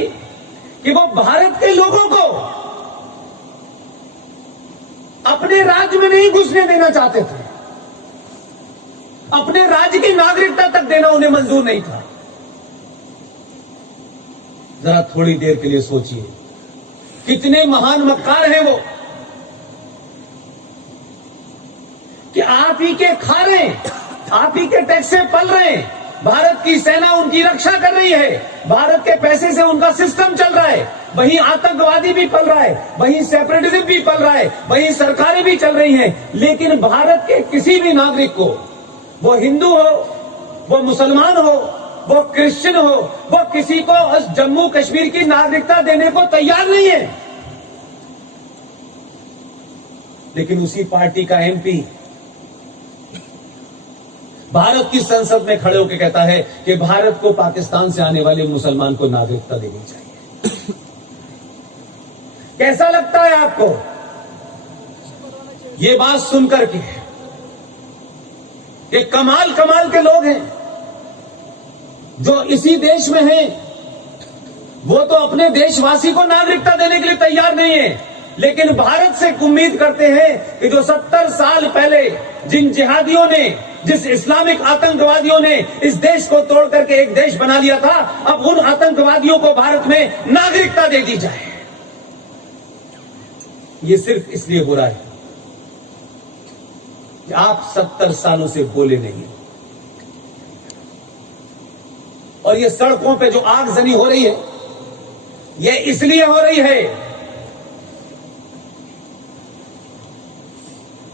कि वो भारत के लोगों को अपने राज्य में नहीं घुसने देना चाहते थे, अपने राज्य की नागरिकता तक देना उन्हें मंजूर नहीं था। जरा थोड़ी देर के लिए सोचिए, कितने महान मक्कार हैं वो, कि आप ही के खा रहे हैं, आप ही के टैक्स से पल रहे हैं, भारत की सेना उनकी रक्षा कर रही है, भारत के पैसे से उनका सिस्टम चल रहा है, वहीं आतंकवादी भी पल रहा है, वहीं सेपरेटिज्म भी पल रहा है, वहीं सरकारें भी चल रही हैं, लेकिन भारत के किसी भी नागरिक को, वो हिंदू हो, वो मुसलमान हो, वो क्रिश्चियन हो, वो किसी को जम्मू कश्मीर की नागरिकता देने को तैयार नहीं है। लेकिन उसी पार्टी का एमपी भारत की संसद में खड़े होकर कहता है कि भारत को पाकिस्तान से आने वाले मुसलमान को नागरिकता देनी चाहिए। कैसा लगता है आपको ये बात सुनकर के? ये कमाल कमाल के लोग हैं जो इसी देश में हैं, वो तो अपने देशवासी को नागरिकता देने के लिए तैयार नहीं है, लेकिन भारत से उम्मीद करते हैं कि जो 70 साल पहले जिन जिहादियों ने, जिस इस्लामिक आतंकवादियों ने इस देश को तोड़ करके एक देश बना लिया था, अब उन आतंकवादियों को भारत में नागरिकता दे दी जाए। ये सिर्फ इसलिए हो रहा है कि आप 70 सालों से बोले नहीं, और ये सड़कों पे जो आगजनी हो रही है, ये इसलिए हो रही है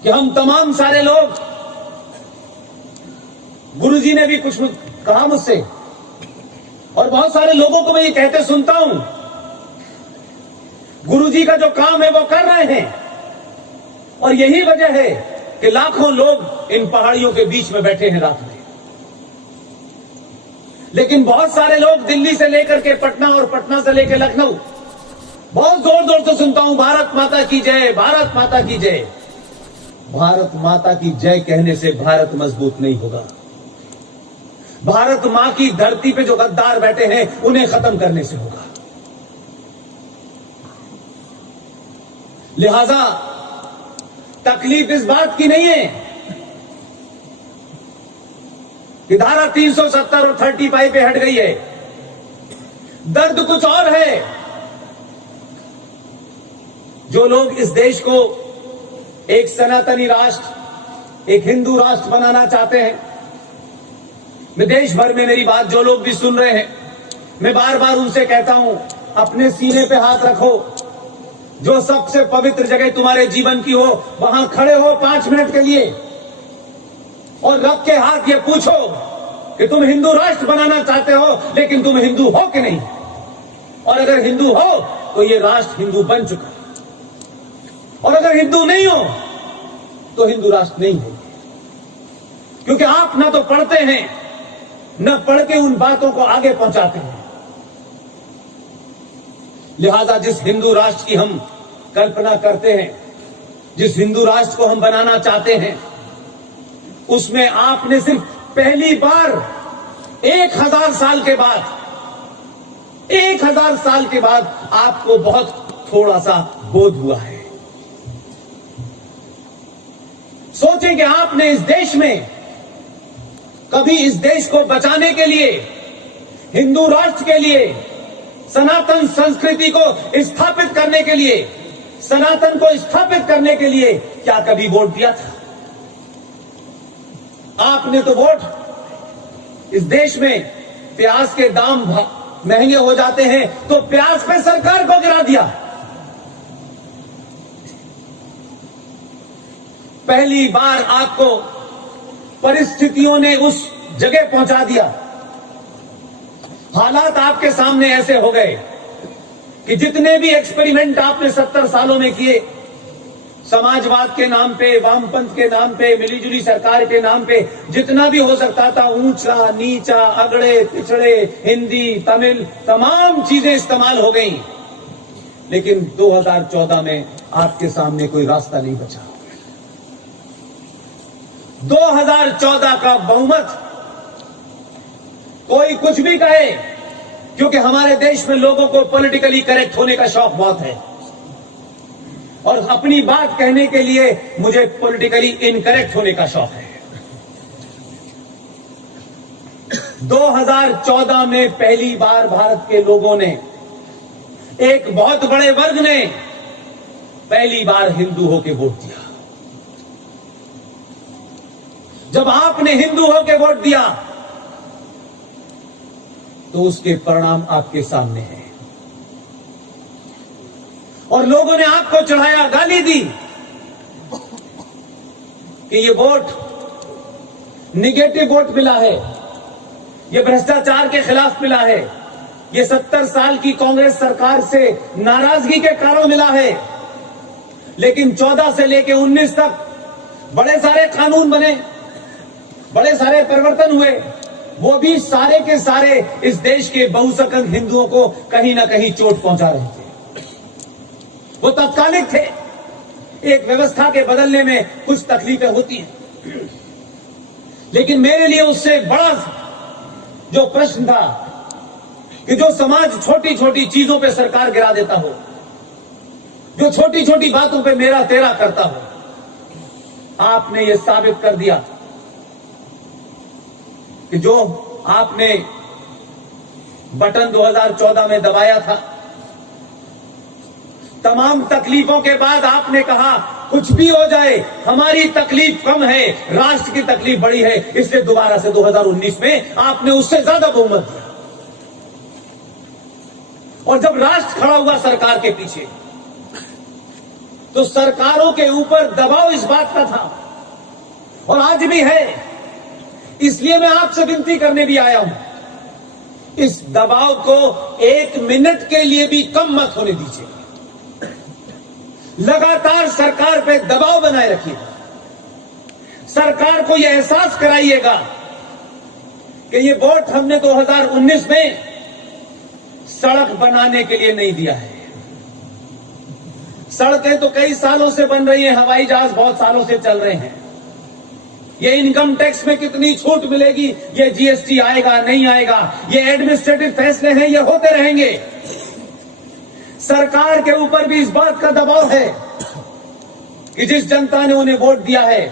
कि हम तमाम सारे लोग, गुरुजी ने भी कुछ कहा मुझसे, और बहुत सारे लोगों को मैं ये कहते सुनता हूं, गुरुजी का जो काम है वो कर रहे हैं, और यही वजह है कि लाखों लोग इन पहाड़ियों के बीच में बैठे हैं रात में। लेकिन बहुत सारे लोग दिल्ली से लेकर के पटना और पटना से लेकर लखनऊ बहुत जोर जोर से सुनता हूं, भारत माता की जय, भारत माता की जय। भारत माता की जय कहने से भारत मजबूत नहीं होगा। भारत मां की धरती पे जो गद्दार बैठे हैं उन्हें खत्म करने से होगा। लिहाजा तकलीफ इस बात की नहीं है कि धारा 370 और 35 पे हट गई है, दर्द कुछ और है। जो लोग इस देश को एक सनातनी राष्ट्र, एक हिंदू राष्ट्र बनाना चाहते हैं, मैं देश भर में मेरी बात जो लोग भी सुन रहे हैं, मैं बार बार उनसे कहता हूं, अपने सीने पे हाथ रखो, जो सबसे पवित्र जगह तुम्हारे जीवन की हो वहां खड़े हो 5 मिनट के लिए, और रख के हाथ ये पूछो कि तुम हिंदू राष्ट्र बनाना चाहते हो, लेकिन तुम हिंदू हो कि नहीं? और अगर हिंदू हो तो ये राष्ट्र हिंदू बन चुका, और अगर हिंदू नहीं हो तो हिंदू राष्ट्र नहीं है। क्योंकि आप ना तो पढ़ते हैं, न पढ़ के उन बातों को आगे पहुंचाते हैं। लिहाजा जिस हिंदू राष्ट्र की हम कल्पना करते हैं, जिस हिंदू राष्ट्र को हम बनाना चाहते हैं, उसमें आपने सिर्फ पहली बार 1000 साल के बाद, 1000 साल के बाद आपको बहुत थोड़ा सा बोध हुआ है। सोचें कि आपने इस देश में कभी इस देश को बचाने के लिए, हिंदू राष्ट्र के लिए, सनातन संस्कृति को स्थापित करने के लिए, सनातन को स्थापित करने के लिए क्या कभी वोट दिया था? आपने तो वोट, इस देश में प्याज के दाम महंगे हो जाते हैं तो प्याज पे सरकार को गिरा दिया। पहली बार आपको परिस्थितियों ने उस जगह पहुंचा दिया, हालात आपके सामने ऐसे हो गए कि जितने भी एक्सपेरिमेंट आपने 70 सालों में किए, समाजवाद के नाम पे, वामपंथ के नाम पे, मिलीजुली सरकार के नाम पे, जितना भी हो सकता था, ऊंचा नीचा, अगड़े पिछड़े, हिंदी तमिल, तमाम चीजें इस्तेमाल हो गई। लेकिन 2014 में आपके सामने कोई रास्ता नहीं बचा। 2014 का बहुमत कोई कुछ भी कहे, क्योंकि हमारे देश में लोगों को पॉलिटिकली करेक्ट होने का शौक बहुत है, और अपनी बात कहने के लिए मुझे पॉलिटिकली इनकरेक्ट होने का शौक है। 2014 में पहली बार भारत के लोगों ने, एक बहुत बड़े वर्ग ने पहली बार हिंदू होकर वोट दिया। जब आपने हिंदू होकर वोट दिया तो उसके परिणाम आपके सामने हैं, और लोगों ने आपको चढ़ाया, गाली दी कि ये वोट निगेटिव वोट मिला है, ये भ्रष्टाचार के खिलाफ मिला है, ये 70 साल की कांग्रेस सरकार से नाराजगी के कारण मिला है। लेकिन 14 से लेकर 19 तक बड़े सारे कानून बने, बड़े सारे परिवर्तन हुए, वो भी सारे के सारे इस देश के बहुसंख्यक हिंदुओं को कहीं ना कहीं चोट पहुंचा रहे थे। वो तत्कालिक थे। एक व्यवस्था के बदलने में कुछ तकलीफें होती हैं, लेकिन मेरे लिए उससे बड़ा जो प्रश्न था कि जो समाज छोटी छोटी चीजों पे सरकार गिरा देता हो, जो छोटी छोटी बातों पे मेरा तेरा करता हो, आपने ये साबित कर दिया कि जो आपने बटन 2014 में दबाया था, तमाम तकलीफों के बाद आपने कहा कुछ भी हो जाए हमारी तकलीफ कम है, राष्ट्र की तकलीफ बड़ी है, इसलिए दोबारा से 2019 में आपने उससे ज्यादा बहुमत दिया। और जब राष्ट्र खड़ा हुआ सरकार के पीछे, तो सरकारों के ऊपर दबाव इस बात का था, और आज भी है। इसलिए मैं आपसे विनती करने भी आया हूं, इस दबाव को 1 मिनट के लिए भी कम मत होने दीजिए। लगातार सरकार पे दबाव बनाए रखिएगा। सरकार को यह एहसास कराइएगा कि ये वोट हमने 2019 में सड़क बनाने के लिए नहीं दिया है। सड़कें तो कई सालों से बन रही हैं, हवाई जहाज बहुत सालों से चल रहे हैं। ये इनकम टैक्स में कितनी छूट मिलेगी, ये जीएसटी आएगा नहीं आएगा, ये एडमिनिस्ट्रेटिव फैसले हैं, ये होते रहेंगे। सरकार के ऊपर भी इस बात का दबाव है कि जिस जनता ने उन्हें वोट दिया है,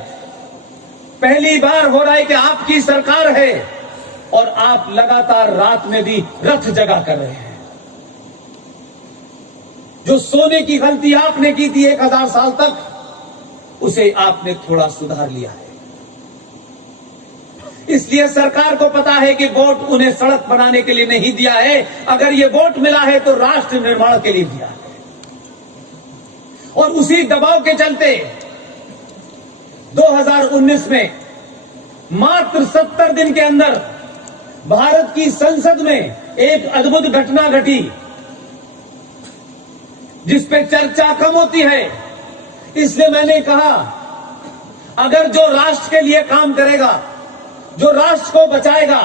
पहली बार हो रहा है कि आपकी सरकार है, और आप लगातार रात में भी रथ जगा कर रहे हैं। जो सोने की गलती आपने की थी 1000 साल तक, उसे आपने थोड़ा सुधार लिया है। इसलिए सरकार को पता है कि वोट उन्हें सड़क बनाने के लिए नहीं दिया है, अगर ये वोट मिला है तो राष्ट्र निर्माण के लिए दिया है। और उसी दबाव के चलते 2019 में मात्र 70 दिन के अंदर भारत की संसद में एक अद्भुत घटना घटी, जिस पे चर्चा कम होती है। इसलिए मैंने कहा, अगर जो राष्ट्र के लिए काम करेगा, जो राष्ट्र को बचाएगा,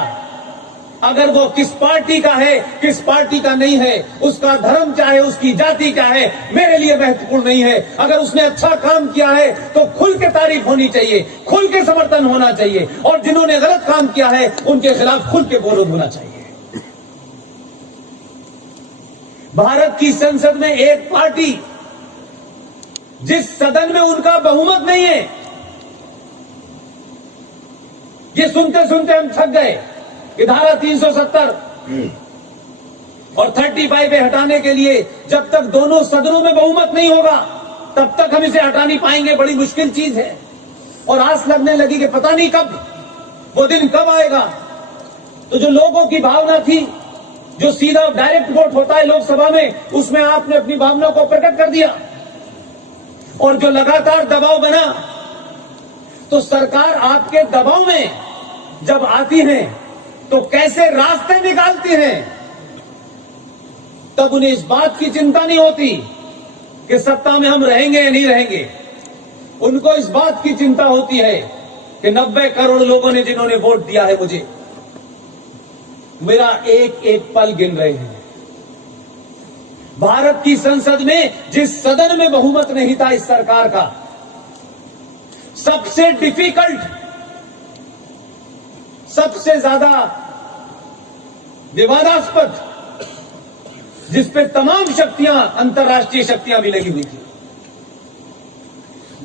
अगर वो किस पार्टी का है किस पार्टी का नहीं है, उसका धर्म क्या है, उसकी जाति क्या है, मेरे लिए महत्वपूर्ण नहीं है। अगर उसने अच्छा काम किया है तो खुल के तारीफ होनी चाहिए, खुल के समर्थन होना चाहिए, और जिन्होंने गलत काम किया है उनके खिलाफ खुल के विरोध होना चाहिए। भारत की संसद में एक पार्टी, जिस सदन में उनका बहुमत नहीं है, ये सुनते सुनते हम थक गए कि धारा 370 और 35 हटाने के लिए जब तक दोनों सदनों में बहुमत नहीं होगा तब तक हम इसे हटा नहीं पाएंगे। बड़ी मुश्किल चीज है, और आस लगने लगी कि पता नहीं कब वो दिन कब आएगा। तो जो लोगों की भावना थी, जो सीधा डायरेक्ट वोट होता है लोकसभा में, उसमें आपने अपनी भावना को प्रकट कर दिया। और जो लगातार दबाव बना, तो सरकार आपके दबाव में जब आती है तो कैसे रास्ते निकालती हैं, तब उन्हें इस बात की चिंता नहीं होती कि सत्ता में हम रहेंगे या नहीं रहेंगे। उनको इस बात की चिंता होती है कि 90 करोड़ लोगों ने जिन्होंने वोट दिया है मुझे, मेरा एक एक पल गिन रहे हैं, भारत की संसद में जिस सदन में बहुमत नहीं था इस सरकार का, सबसे डिफिकल्ट, सबसे ज्यादा विवादास्पद, जिस पे तमाम शक्तियां, अंतर्राष्ट्रीय शक्तियां भी लगी हुई थी,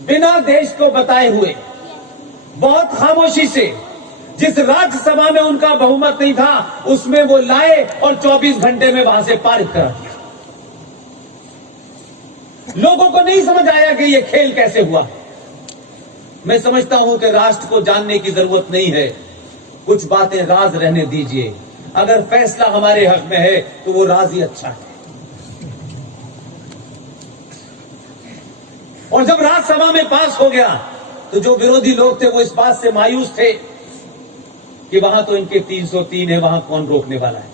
बिना देश को बताए हुए बहुत खामोशी से जिस राज्यसभा में उनका बहुमत नहीं था उसमें वो लाए और 24 घंटे में वहां से पारित करा दिया। लोगों को नहीं समझ आया कि ये खेल कैसे हुआ। मैं समझता हूं कि राष्ट्र को जानने की जरूरत नहीं है, कुछ बातें राज रहने दीजिए। अगर फैसला हमारे हक में है तो वो राज ही अच्छा है। और जब राज्यसभा में पास हो गया तो जो विरोधी लोग थे वो इस बात से मायूस थे कि वहां तो इनके 303 है, वहां कौन रोकने वाला है।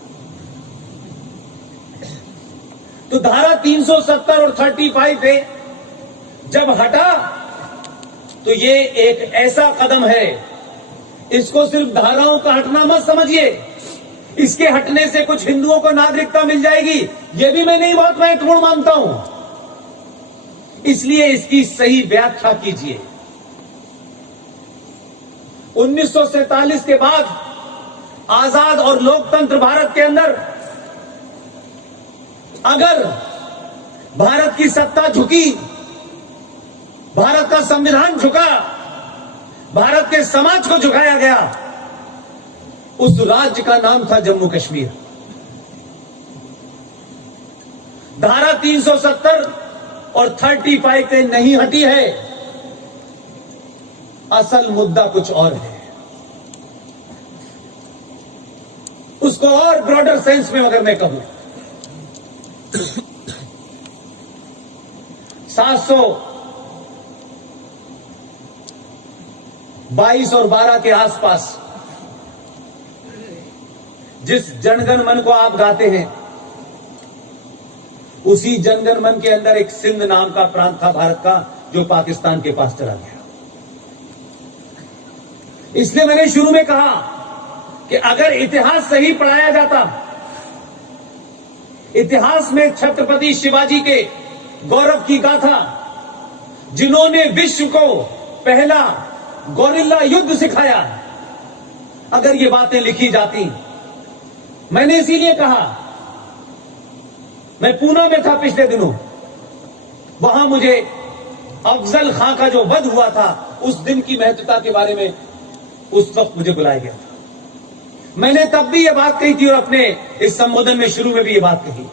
तो धारा 370 और 35 पे जब हटा तो ये एक ऐसा कदम है, इसको सिर्फ धाराओं का हटना मत समझिए। इसके हटने से कुछ हिंदुओं को नागरिकता मिल जाएगी, ये भी मैं नहीं बहुत महत्वपूर्ण मानता हूं। इसलिए इसकी सही व्याख्या कीजिए। 1947 के बाद आजाद और लोकतंत्र भारत के अंदर अगर भारत की सत्ता झुकी, भारत का संविधान झुका, भारत के समाज को झुकाया गया, उस राज्य का नाम था जम्मू कश्मीर। धारा 370 और 35 पे नहीं हटी है। असल मुद्दा कुछ और है। उसको और ब्रॉडर सेंस में अगर मैं कहूं, 722 और 12 के आसपास जिस जनगण मन को आप गाते हैं, उसी जनगण मन के अंदर एक सिंध नाम का प्रांत था भारत का, जो पाकिस्तान के पास चला गया। इसलिए मैंने शुरू में कहा कि अगर इतिहास सही पढ़ाया जाता, इतिहास में छत्रपति शिवाजी के गौरव की गाथा, जिन्होंने विश्व को पहला गोरिल्ला युद्ध सिखाया, अगर ये बातें लिखी जाती। मैंने इसीलिए कहा, मैं पूना में था पिछले दिनों, वहां मुझे अफजल खां का जो वध हुआ था उस दिन की महत्वता के बारे में उस वक्त मुझे बुलाया गया था। मैंने तब भी ये बात कही थी और अपने इस संबोधन में शुरू में भी ये बात कही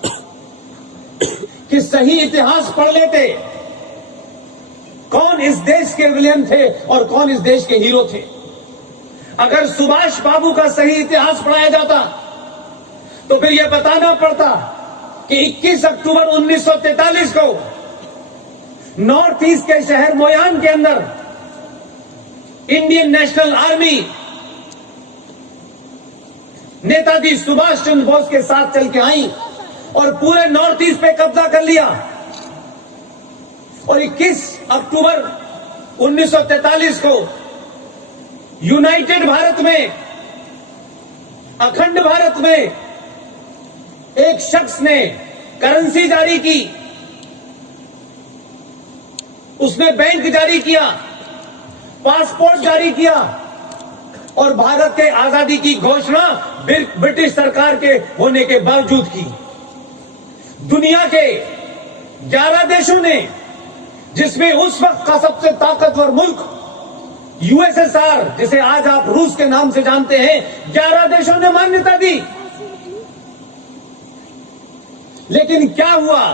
कि सही इतिहास पढ़ लेते, कौन इस देश के विलेन थे और कौन इस देश के हीरो थे। अगर सुभाष बाबू का सही इतिहास पढ़ाया जाता तो फिर यह बताना पड़ता कि 21 अक्टूबर 1943 को नॉर्थ ईस्ट के शहर मोयान के अंदर Indian National Army Netaji Subhash Chandra Bose के साथ चल के आई और पूरे नॉर्थ ईस्ट पे कब्जा कर लिया। और 21 अक्टूबर 1943 को यूनाइटेड भारत में, अखंड भारत में एक शख्स ने करेंसी जारी की, उसने बैंक जारी किया, पासपोर्ट जारी किया और भारत के आजादी की घोषणा ब्रिटिश सरकार के होने के बावजूद की। दुनिया के 11 देशों ने, जिसमें उस वक्त का सबसे ताकतवर मुल्क यूएसएसआर, जिसे आज आप रूस के नाम से जानते हैं, 11 देशों ने मान्यता दी। लेकिन क्या हुआ?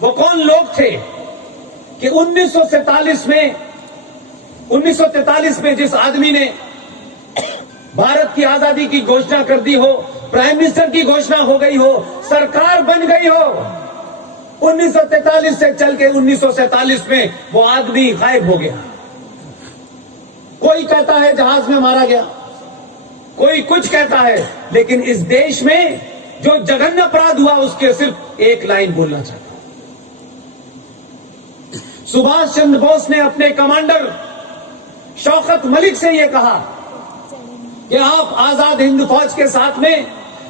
वो कौन लोग थे कि 1943 में जिस आदमी ने भारत की आजादी की घोषणा कर दी हो, प्राइम मिनिस्टर की घोषणा हो गई हो, सरकार बन गई हो, 1943 से चल के 1947 में वो आदमी गायब हो गया। कोई कहता है जहाज में मारा गया, कोई कुछ कहता है, लेकिन इस देश में जो जघन्य अपराध हुआ उसके सिर्फ एक लाइन बोलना चाहता हूं। सुभाष चंद्र बोस ने अपने कमांडर शौकत मलिक से यह कहा कि आप आजाद हिंद फौज के साथ में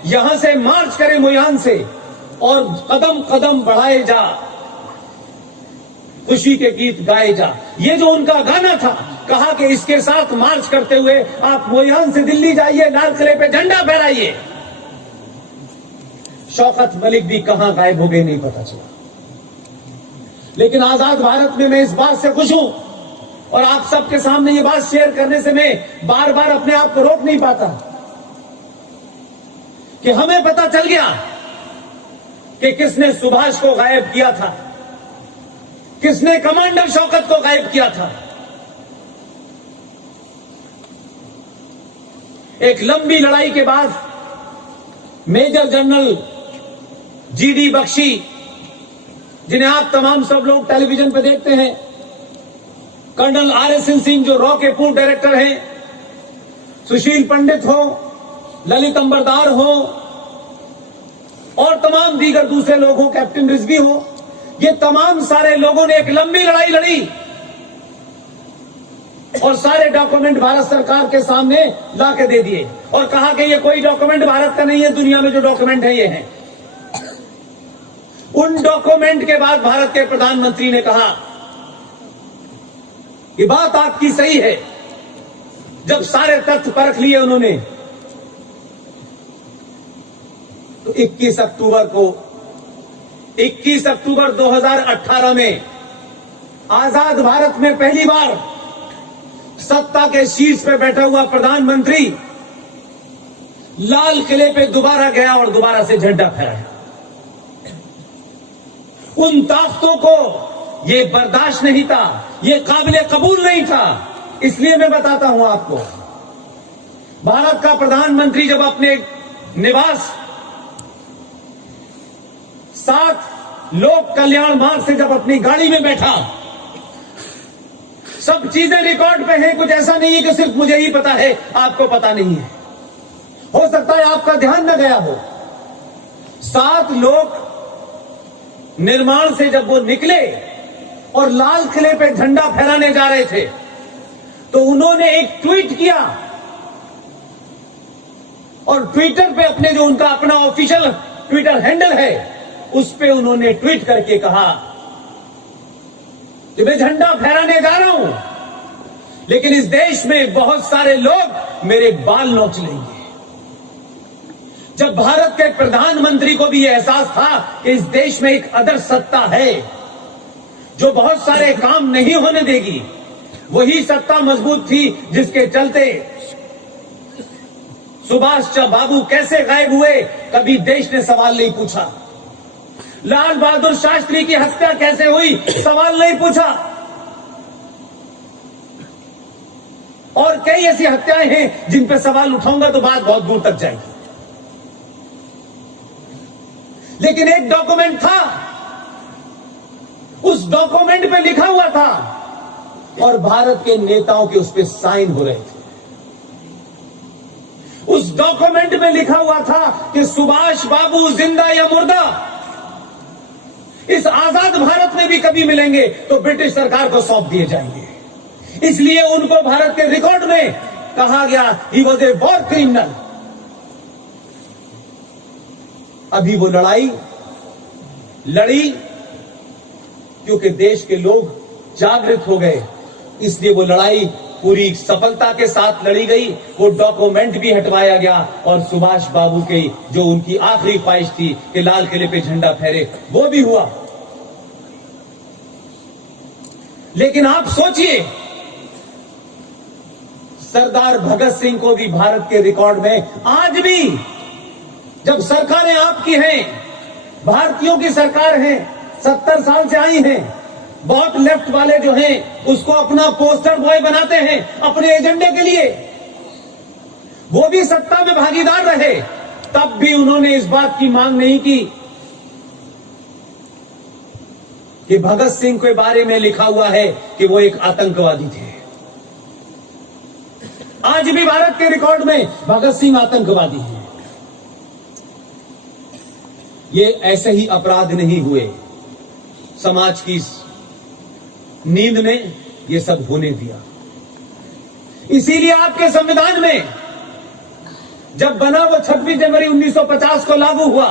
यहां से मार्च करें मोयान से और कदम कदम बढ़ाए जा, खुशी के गीत गाए जा। ये जो उनका गाना था, कहा कि इसके साथ मार्च करते हुए आप मोयान से दिल्ली जाइए, लाल किले पे झंडा फहराइए। शौकत मलिक भी कहां गायब हो गए नहीं पता चला। लेकिन आजाद भारत में मैं इस बात से खुश हूं और आप सबके सामने ये बात शेयर करने से मैं बार बार अपने आप को रोक नहीं पाता कि हमें पता चल गया कि किसने सुभाष को गायब किया था, किसने कमांडर शौकत को गायब किया था। एक लंबी लड़ाई के बाद मेजर जनरल जीडी बख्शी, जिन्हें आप तमाम सब लोग टेलीविजन पर देखते हैं, कर्नल आरएसएन सिंह जो रॉ के पूर्व डायरेक्टर हैं, सुशील पंडित हो, ललित अंबरदार हो और तमाम दीगर दूसरे लोग हो, कैप्टन रिजवी हो, ये तमाम सारे लोगों ने एक लंबी लड़ाई लड़ी और सारे डॉक्यूमेंट भारत सरकार के सामने लाके दे दिए और कहा कि ये कोई डॉक्यूमेंट भारत का नहीं है, दुनिया में जो डॉक्यूमेंट है ये है। उन डॉक्यूमेंट के बाद भारत के प्रधानमंत्री ने कहा कि बात आपकी सही है। जब सारे तथ्य परख लिए उन्होंने, तो 21 अक्टूबर 2018 में आजाद भारत में पहली बार सत्ता के शीर्ष पे बैठा हुआ प्रधानमंत्री लाल किले पे दोबारा गया और दोबारा से झंडा फहराया। उन ताकतों को ये बर्दाश्त नहीं था, ये काबिले कबूल नहीं था। इसलिए मैं बताता हूं आपको, भारत का प्रधानमंत्री जब अपने निवास 7 लोक कल्याण मार्ग से जब अपनी गाड़ी में बैठा, सब चीजें रिकॉर्ड पे हैं, कुछ ऐसा नहीं है कि सिर्फ मुझे ही पता है, आपको पता नहीं है। हो सकता है आपका ध्यान न गया हो। 7 लोक निर्माण से जब वो निकले और लाल किले पे झंडा फहराने जा रहे थे, तो उन्होंने एक ट्वीट किया और ट्विटर पे अपने जो उनका अपना ऑफिशियल ट्विटर हैंडल है, उस पे उन्होंने ट्वीट करके कहा कि मैं झंडा फहराने जा रहा हूं, लेकिन इस देश में बहुत सारे लोग मेरे बाल नोच लेंगे। जब भारत के प्रधानमंत्री को भी यह एहसास था कि इस देश में एक अदर सत्ता है जो बहुत सारे काम नहीं होने देगी, वही सत्ता मजबूत थी जिसके चलते सुभाष बाबू कैसे गायब हुए, कभी देश ने सवाल नहीं पूछा। लाल बहादुर शास्त्री की हत्या कैसे हुई, सवाल नहीं पूछा। और कई ऐसी हत्याएं हैं जिन पर सवाल उठाऊंगा तो बात बहुत दूर तक जाएगी। लेकिन एक डॉक्यूमेंट था, उस डॉक्यूमेंट पे लिखा हुआ था और भारत के नेताओं के उस पे साइन हो रहे थे। उस डॉक्यूमेंट में लिखा हुआ था कि सुभाष बाबू जिंदा या मुर्दा, इस आजाद भारत में भी कभी मिलेंगे तो ब्रिटिश सरकार को सौंप दिए जाएंगे। इसलिए उनको भारत के रिकॉर्ड में कहा गया he was a war criminal. अभी वो लड़ाई लड़ी क्योंकि देश के लोग जागृत हो गए, इसलिए वो लड़ाई पूरी सफलता के साथ लड़ी गई। वो डॉक्यूमेंट भी हटवाया गया और सुभाष बाबू की जो उनकी आखिरी ख्वाहिश थी कि लाल किले पे झंडा फहरे, वो भी हुआ। लेकिन आप सोचिए, सरदार भगत सिंह को भी भारत के रिकॉर्ड में आज भी, जब सरकारें आपकी हैं, भारतीयों की सरकार है, 70 साल से आई हैं, बहुत लेफ्ट वाले जो हैं उसको अपना पोस्टर बॉय बनाते हैं अपने एजेंडे के लिए, वो भी सत्ता में भागीदार रहे, तब भी उन्होंने इस बात की मांग नहीं की कि भगत सिंह के बारे में लिखा हुआ है कि वो एक आतंकवादी थे। आज भी भारत के रिकॉर्ड में भगत सिंह आतंकवादी हैं। ये ऐसे ही अपराध नहीं हुए, समाज की नींद ने ये सब होने दिया। इसीलिए आपके संविधान में जब बना वो 26 जनवरी 1950 को लागू हुआ,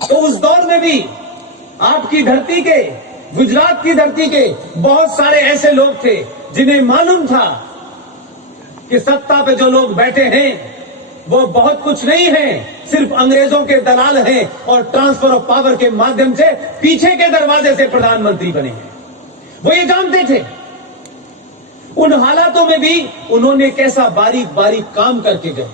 तो उस दौर में भी आपकी धरती के, गुजरात की धरती के बहुत सारे ऐसे लोग थे जिन्हें मालूम था कि सत्ता पे जो लोग बैठे हैं वो बहुत कुछ नहीं है, सिर्फ अंग्रेजों के दलाल हैं और ट्रांसफर ऑफ पावर के माध्यम से पीछे के दरवाजे से प्रधानमंत्री बने हैं। वो ये जानते थे। उन हालातों में भी उन्होंने कैसा बारीक बारीक काम करके गए।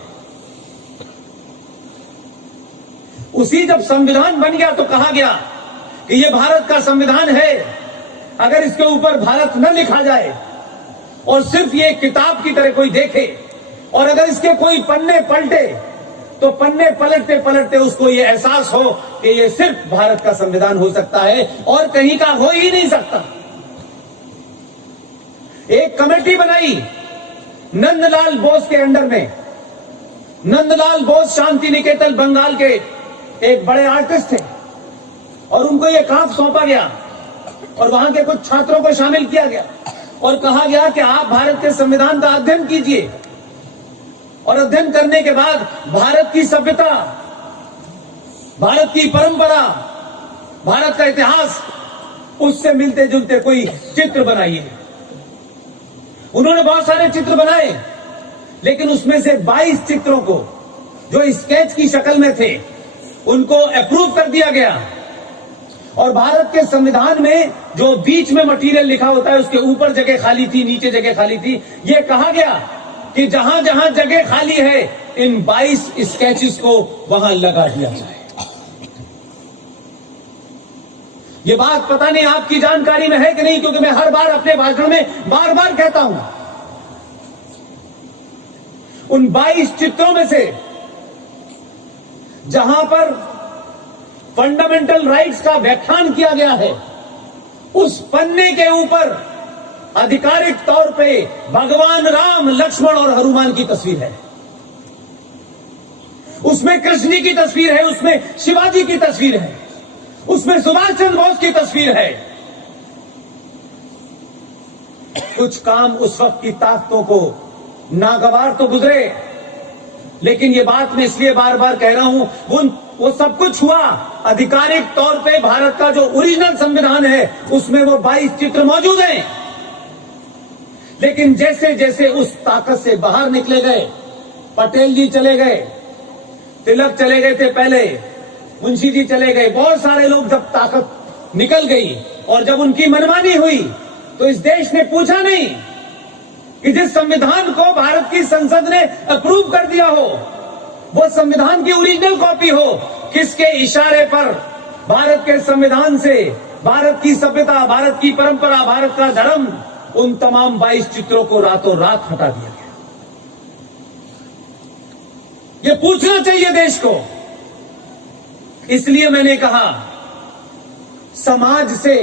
उसी जब संविधान बन गया तो कहा गया कि ये भारत का संविधान है, अगर इसके ऊपर भारत न लिखा जाए और सिर्फ ये किताब की तरह कोई देखे और अगर इसके कोई पन्ने पलटे तो पन्ने पलटते पलटते उसको ये एहसास हो कि ये सिर्फ भारत का संविधान हो सकता है और कहीं का हो ही नहीं सकता। एक कमेटी बनाई नंदलाल बोस के अंडर में। नंदलाल बोस शांति निकेतन बंगाल के एक बड़े आर्टिस्ट थे और उनको यह काम सौंपा गया और वहां के कुछ छात्रों को शामिल किया गया और कहा गया कि आप भारत के संविधान का अध्ययन कीजिए और अध्ययन करने के बाद भारत की सभ्यता, भारत की परंपरा, भारत का इतिहास, उससे मिलते जुलते कोई चित्र बनाइए। उन्होंने बहुत सारे चित्र बनाए, लेकिन उसमें से 22 चित्रों को जो स्केच की शक्ल में थे उनको अप्रूव कर दिया गया और भारत के संविधान में जो बीच में मटेरियल लिखा होता है उसके ऊपर जगह खाली थी, नीचे जगह खाली थी। यह कहा गया कि जहां जहां जगह खाली है इन 22 स्केचेस को वहां लगा दिया जाए। ये बात पता नहीं आपकी जानकारी में है कि नहीं, क्योंकि मैं हर बार अपने भाषण में बार बार कहता हूं। उन 22 चित्रों में से जहां पर फंडामेंटल राइट्स का व्याख्यान किया गया है, उस पन्ने के ऊपर आधिकारिक तौर पे भगवान राम, लक्ष्मण और हनुमान की तस्वीर है। उसमें कृष्ण जी की तस्वीर है, उसमें शिवाजी की तस्वीर है, उसमें सुभाष चंद्र बोस की तस्वीर है। कुछ काम उस वक्त की ताकतों को नागवार तो गुजरे, लेकिन ये बात मैं इसलिए बार बार कह रहा हूं, वो सब कुछ हुआ। आधिकारिक तौर पे भारत का जो ओरिजिनल संविधान है उसमें वो 22 चित्र मौजूद हैं, लेकिन जैसे जैसे उस ताकत से बाहर निकले गए, पटेल जी चले गए, तिलक चले गए थे पहले, मुंशी जी चले गए, बहुत सारे लोग जब ताकत निकल गई और जब उनकी मनमानी हुई तो इस देश ने पूछा नहीं कि जिस संविधान को भारत की संसद ने अप्रूव कर दिया हो वो संविधान की ओरिजिनल कॉपी हो, किसके इशारे पर भारत के संविधान से भारत की सभ्यता, भारत की परंपरा, भारत का धर्म, उन तमाम 22 चित्रों को रातों रात हटा दिया गया। ये पूछना चाहिए देश को। इसलिए मैंने कहा समाज से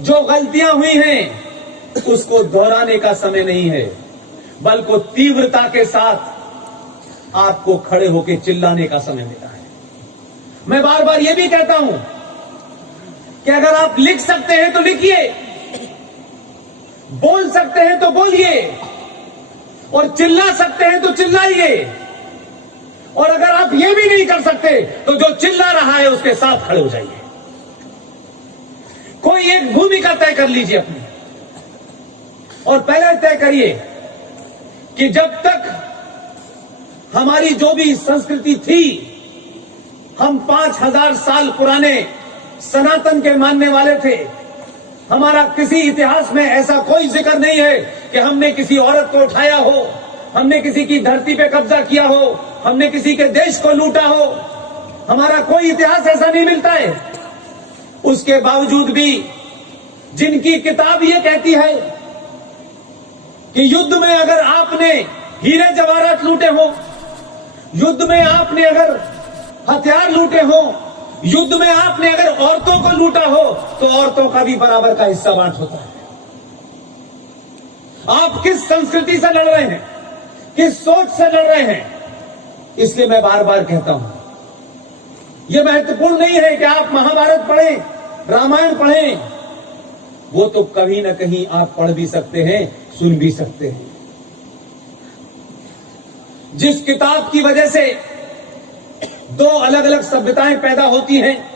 जो गलतियां हुई हैं उसको दोहराने का समय नहीं है, बल्कि तीव्रता के साथ आपको खड़े होकर चिल्लाने का समय मिला है। मैं बार बार यह भी कहता हूं कि अगर आप लिख सकते हैं तो लिखिए, बोल सकते हैं तो बोलिए और चिल्ला सकते हैं तो चिल्लाइए, और अगर आप ये भी नहीं कर सकते तो जो चिल्ला रहा है उसके साथ खड़े हो जाइए। कोई एक भूमिका तय कर लीजिए अपनी, और पहले तय करिए कि जब तक हमारी जो भी संस्कृति थी, हम 5000 साल पुराने सनातन के मानने वाले थे। हमारा किसी इतिहास में ऐसा कोई जिक्र नहीं है कि हमने किसी औरत को उठाया हो, हमने किसी की धरती पे कब्जा किया हो, हमने किसी के देश को लूटा हो। हमारा कोई इतिहास ऐसा नहीं मिलता है। उसके बावजूद भी जिनकी किताब ये कहती है कि युद्ध में अगर आपने हीरे जवाहरात लूटे हो, युद्ध में आपने अगर हथियार लूटे हो, युद्ध में आपने अगर औरतों को लूटा हो, तो औरतों का भी बराबर का हिस्सा बांट होता है। आप किस संस्कृति से लड़ रहे हैं, किस सोच से लड़ रहे हैं? इसलिए मैं बार बार कहता हूं, यह महत्वपूर्ण नहीं है कि आप महाभारत पढ़ें, रामायण पढ़ें, वो तो कहीं ना कहीं आप पढ़ भी सकते हैं, सुन भी सकते हैं। जिस किताब की वजह से दो अलग अलग सभ्यताएं पैदा होती हैं।